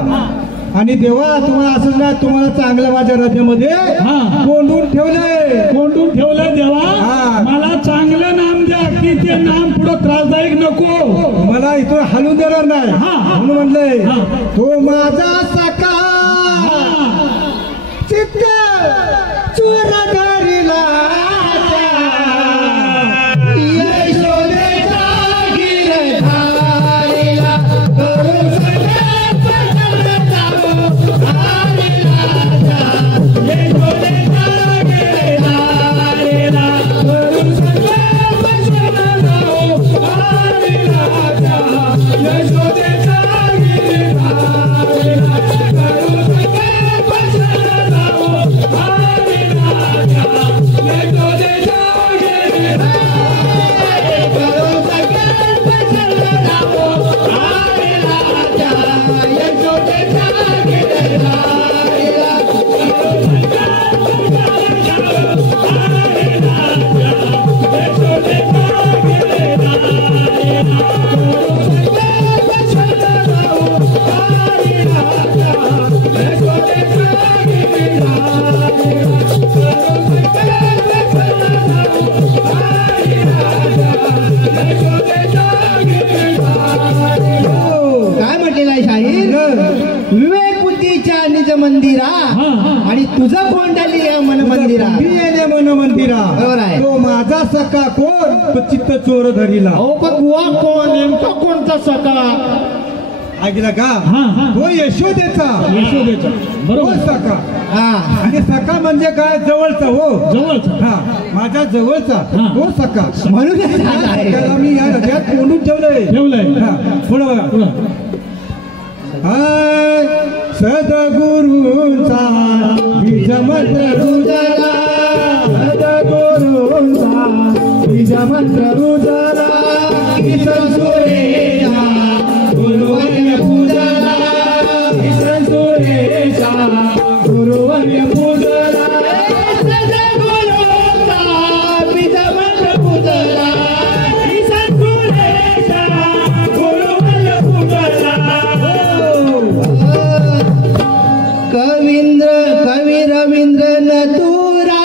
आणि देवा तुम्हाला असं नाही, तुम्हाला चांगलं माझ्या हृदयामध्ये कोंडून ठेवलंय देवा. मला चांगलं नाम द्या की ते नाम पुढे त्रासदायक नको, मला इथून हलवून देणार नाही. म्हणून म्हणलंय तो माझा सखा चित्त चोर धरिला यशोदेच्या गिरधारीला, करून यशोदेच्या मंडळी या मन मंदिरा येणे मन मंदिरा बरोबर आहे. तो माझा सखा कोण तो चित्त चोर धरीला. अहो पण बुवा कोण नेमका कोणता सखा? ऐकला का? तो यशोदेचा बरोबर सखा. आणि सखा म्हणजे काय? जवळचा. हो जवळचा. हा माझ्या जवळचा तो सखा. म्हणून त्याला मी या हृदयात कोंडून ठेवलंय. हा पुढं बघा. हाय सद्गुरूंचा बीजमंत्र रुजला, सद्गुरूंचा बीजमंत्र रुजला, किसन सुरेशा गुरुवर्य पूजला, किसन सुरेशा गुरुवर्य पूजला, सद्गुरूंचा बीजमंत्र पूजला, किसन सुरेशा गुरुवर्य पूजला. कवी रवींद्र नथुरा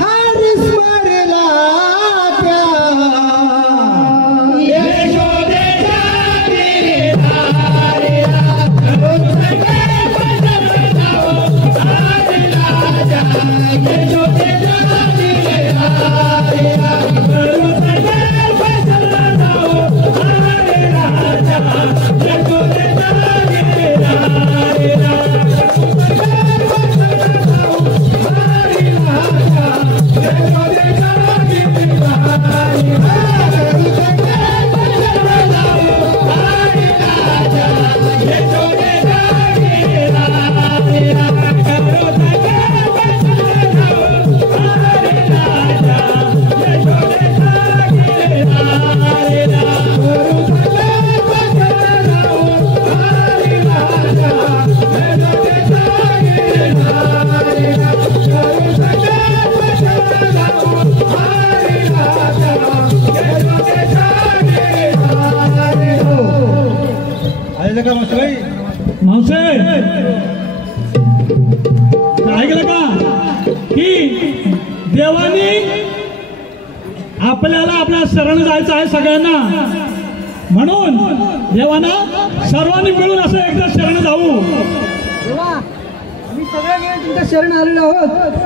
हार स्मरला त्या यशोदेच्या मावसे ऐकलं का की देवानी आपल्याला आपल्या शरण जायचं आहे सगळ्यांना. म्हणून देवाना सर्वांनी मिळून असं एकदा शरण जाऊ. आम्ही सगळे तुमच्या शरण आलेलो आहोत.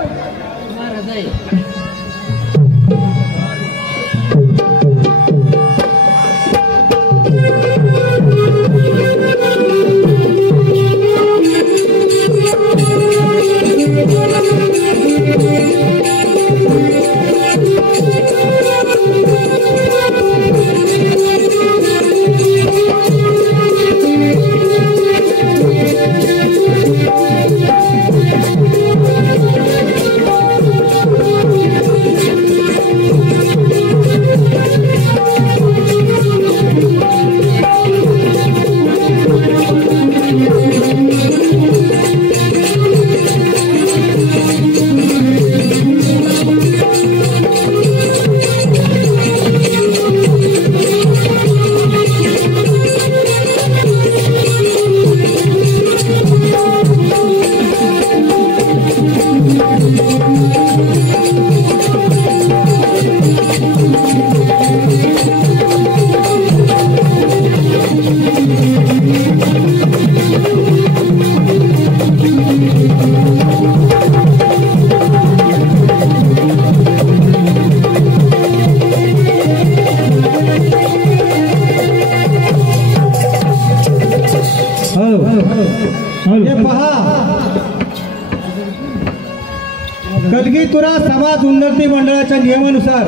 कलगीतुरा समाज उन्नती मंडळाच्या नियमानुसार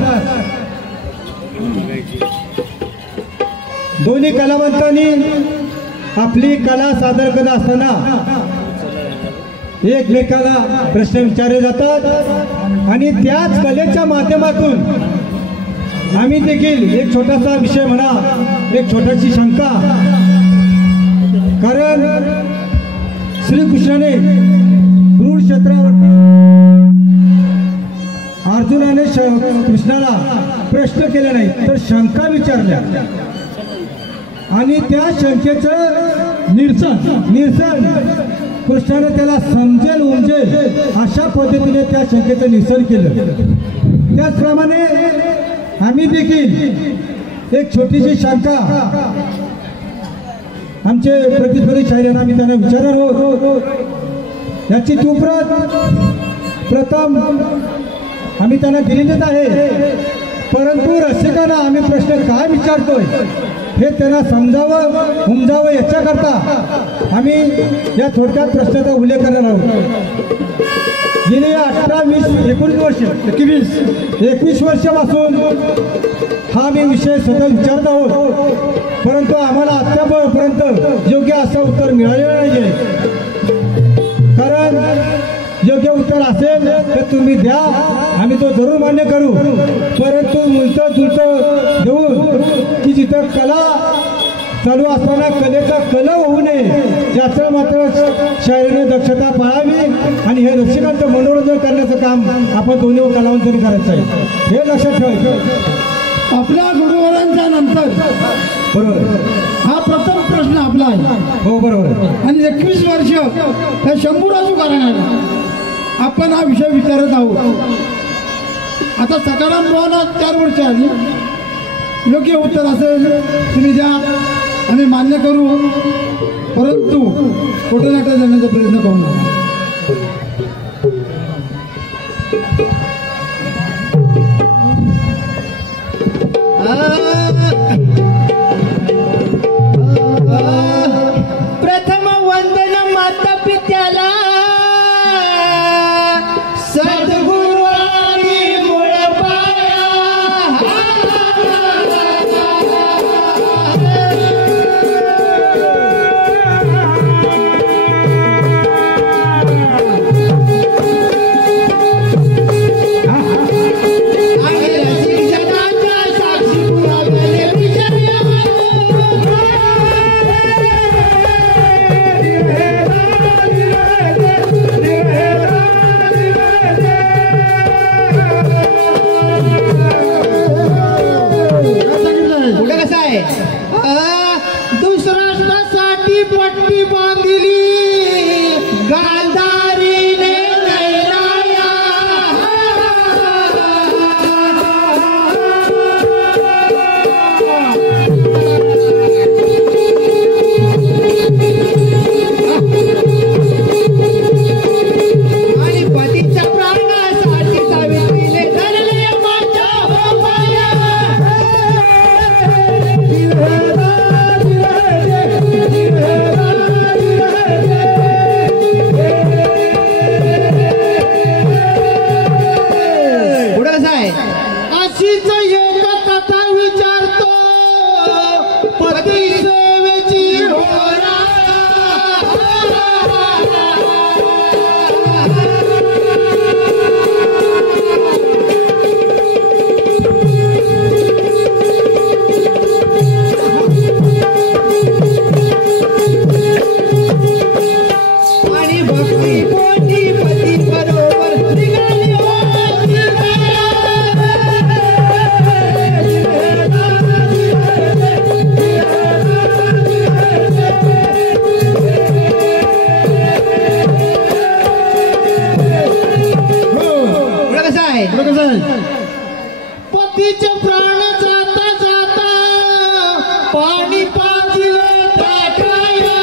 दोन्ही कलावंतांनी आपली कला सादर करत असताना एकमेकाला प्रश्न विचारले जातात आणि त्याच कलेच्या माध्यमातून आम्ही देखील एक छोटासा विषय म्हणा, एक छोटीशी शंका, कारण श्रीकृष्णाने क्रूर क्षेत्रावर अर्जुनाने कृष्णाला प्रश्न केला नाही तर शंका विचारल्या आणि त्या शंकेचं निरसन कृष्णाने त्याला समजेल उमजेल अशा पद्धतीने त्या शंकेचं निरसन केलं. त्याचप्रमाणे आम्ही देखील एक छोटीशी शंका आमचे प्रतिस्पर्धी शाहिरांना आम्ही त्यांना विचारणार आहोत. याची प्रथम आम्ही त्यांना दिलेलीच आहे, परंतु रसिकांना आम्ही प्रश्न काय विचारतोय हे त्यांना समजावं उमजावं याच्याकरता आम्ही या थोडक्यात प्रश्नाचा उल्लेख करणार आहोत. गेली 18, 20, 19 वर्ष 21 वर्षापासून हा मी विषय स्वतः विचारत आहोत, परंतु आम्हाला आतापर्यंत योग्य असं उत्तर मिळालेलं नाहीये. कारण योग्य उत्तर असेल तर तुम्ही द्या, आम्ही तो जरूर मान्य करू, परंतु उलटं जुलटं देऊन की जिथं कला चालू असताना कलेचा कला होऊ नये याचं मात्र शाहिराने दक्षता पाळावी आणि हे रसिकांचं मनोरंजन करण्याचं काम आपण दोन्ही कलावंतांनी करायचं आहे, हे लक्षात ठेवायचं. आपल्या गुरुवरांच्या नंतर बरोबर हा प्रथम प्रश्न आपला आहे. हो बरोबर. आणि 21 वर्ष या शंभूराजू घराण्याला आपण हा विषय विचारत आहोत. आता सकाराम भावना 4 वर्ष आली, योग्य उत्तर असेल तुम्ही द्या, आम्ही मान्य करू, परंतु खोटं नाटक जाण्याचा प्रयत्न करू नका. प्रथम वंदन माता पित्याला, सद्गुरु आणि मूळ पाया. आणि रसिक जनाच्या साक्षी पुराव्याने विजय पुढे कसं आहे, दुसऱ्यासाठी पट्टी बांधली गांधारीने नैराया. आणि पतीच्या प्राणासाठी सावित्रीने धरले माझ्या बाया. पुढे कसं आहे, अशीच एक कथा विचारतो पती सेवेची होरा. आणि भक्ती पोटी पती बरोबर निघाली हो. पुढे कसं आहे, पतीचे प्राण जाता जाता पाणी पाजले ताटाया.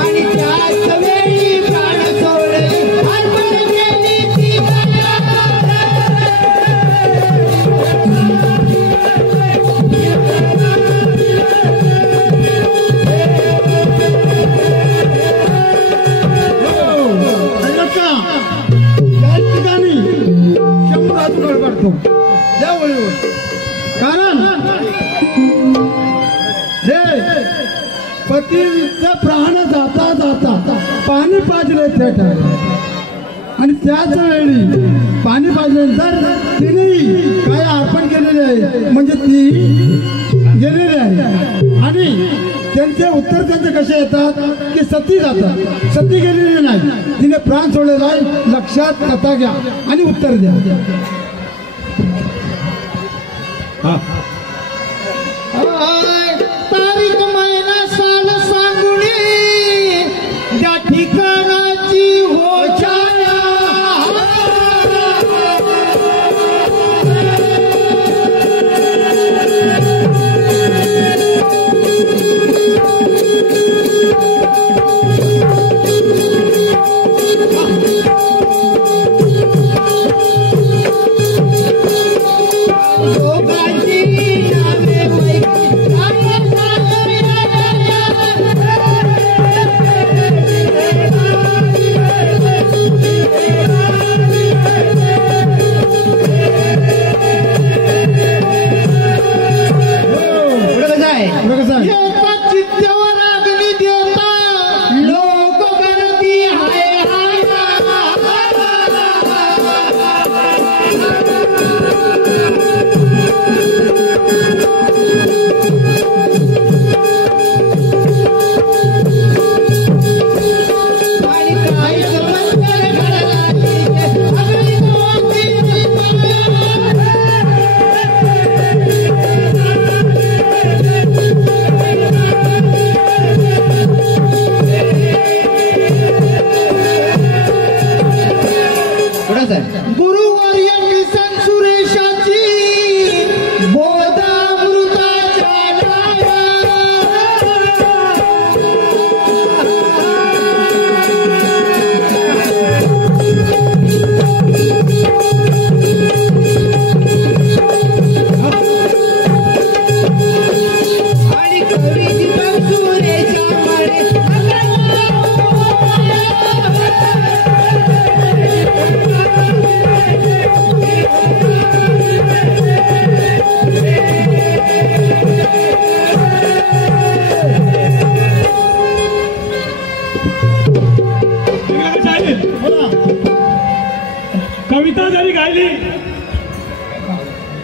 आणि त्याच वेळी प्राण सोडले अर्पण केली ती गाया. त्या ठिकाणी शंभूराजू गडबडतो त्या वेळीवर. कारण हे पतीचा प्राण जाता जाता पाणी पाजले त्या ठिकाणी, आणि त्याच वेळी पाणी पाजल्यानंतर तिनेही काय अर्पण केलेले आहे, म्हणजे ती गेलेली आहे. आणि त्यांचे उत्तर त्यांचे कसे येतात की सती जातात, सती गेलेली नाही, तिने प्राण सोडलेला आहे. लक्षात कथा घ्या आणि उत्तर द्या. तारीख महिना साल सांगुणी त्या ठिकाणाची हो छाया.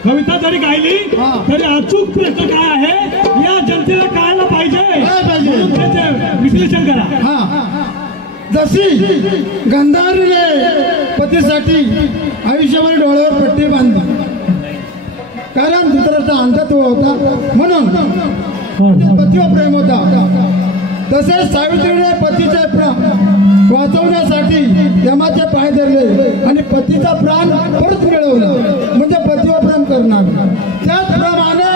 कविता जरी गायली तरी अचूक प्रश्न काय आहे या जनतेला कळायला पाहिजे, म्हणून त्याचे विश्लेषण करा. जशी गंधारीने पतीसाठी आयुष्यभर डोळ्यावर पट्टी बांधली, कारण दुसऱ्याचा अंधत्व होता म्हणून पतीवर प्रेम होता. तसेच सावित्रीने पतीचे प्राण वाचवण्यासाठी यमाचे पाय धरले आणि पतीचा प्राण परत मिळवला, म्हणजे पतीवर प्रेम करणार. त्याचप्रमाणे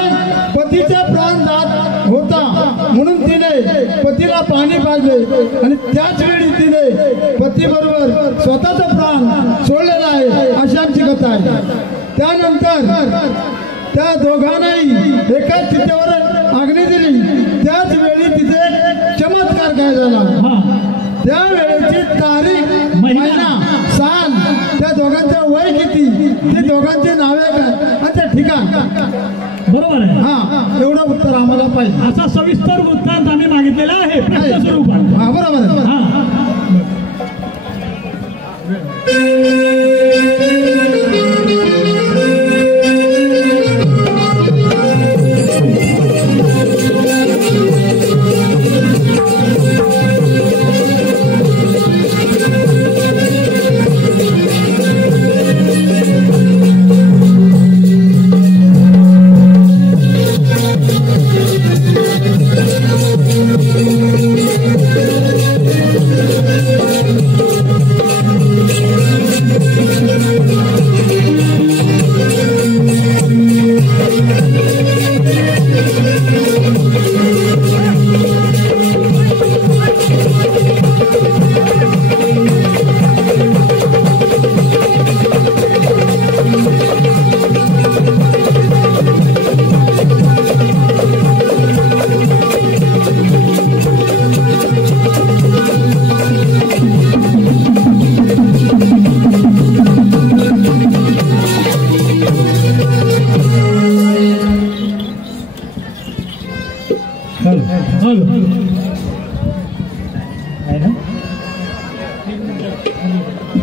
पतीचे प्राण जात होता म्हणून तिने पतीला पाणी पाजले आणि त्याच वेळी तिने पतीबरोबर स्वतःचा प्राण सोडलेला आहे, अशी आमची कथा आहे. त्यानंतर त्या दोघांनाही एकाच चितेवर आग्नी दिली. त्याच वेळी तिथे चमत्कार काय झाला, त्यावेळेची तारीख, महिना, साल, त्या दोघांचं वय किती, ते दोघांची नावे काय आणि ते ठिकाण. बरोबर आहे. हा, एवढं उत्तर आम्हाला पाहिजे. असा सविस्तर वृत्तांत आम्ही मागितलेला आहे प्रश्न स्वरूपात. हा, बरोबर आहे.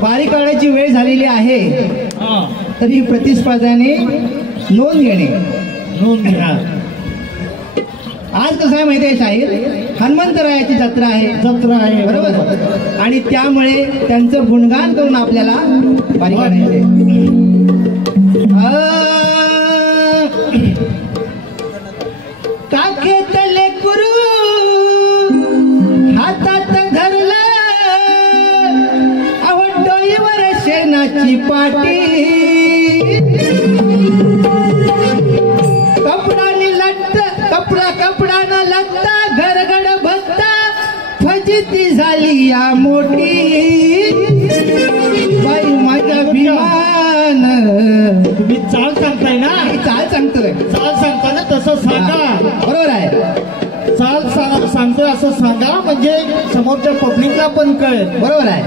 बारी काढायची वेळ झालेली आहे, तरी प्रतिस्पर्ध्याने नोंद घेणे. आज कसं आहे माहिती आहे शाहीर, हनुमंतरायाची जत्रा आहे बरोबर, आणि त्यामुळे त्यांचं गुणगान करून आपल्याला बारी काढायचे. काखेतले गुरु हातात धरला, डोईवर शेणाची पाटी, कपडानं लत्ता, घरगड भत्ता, फजिती झाली या मोठी. बाई माझ्या भिमान, तुम्ही चाल सांगताय ना, चाल सांगतोय, चाल सांगताना तसं सांगा. बरोबर आहे. चाल सांगतोय असं सांगा, म्हणजे समोरच्या पब्लिकला पण कळेल. बरोबर आहे.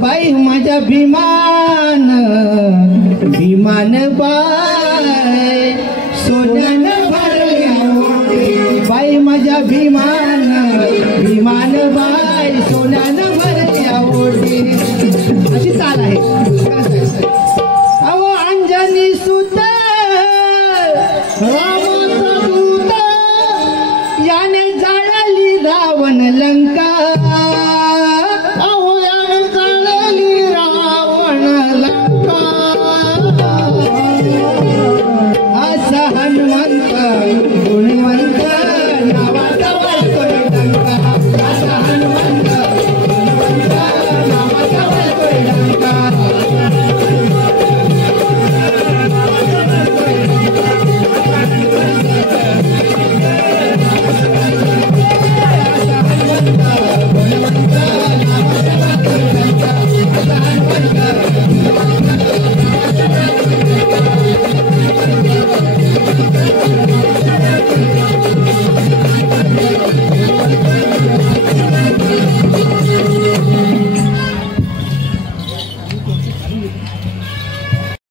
बाई माझ्या भिमान, भिमान बाई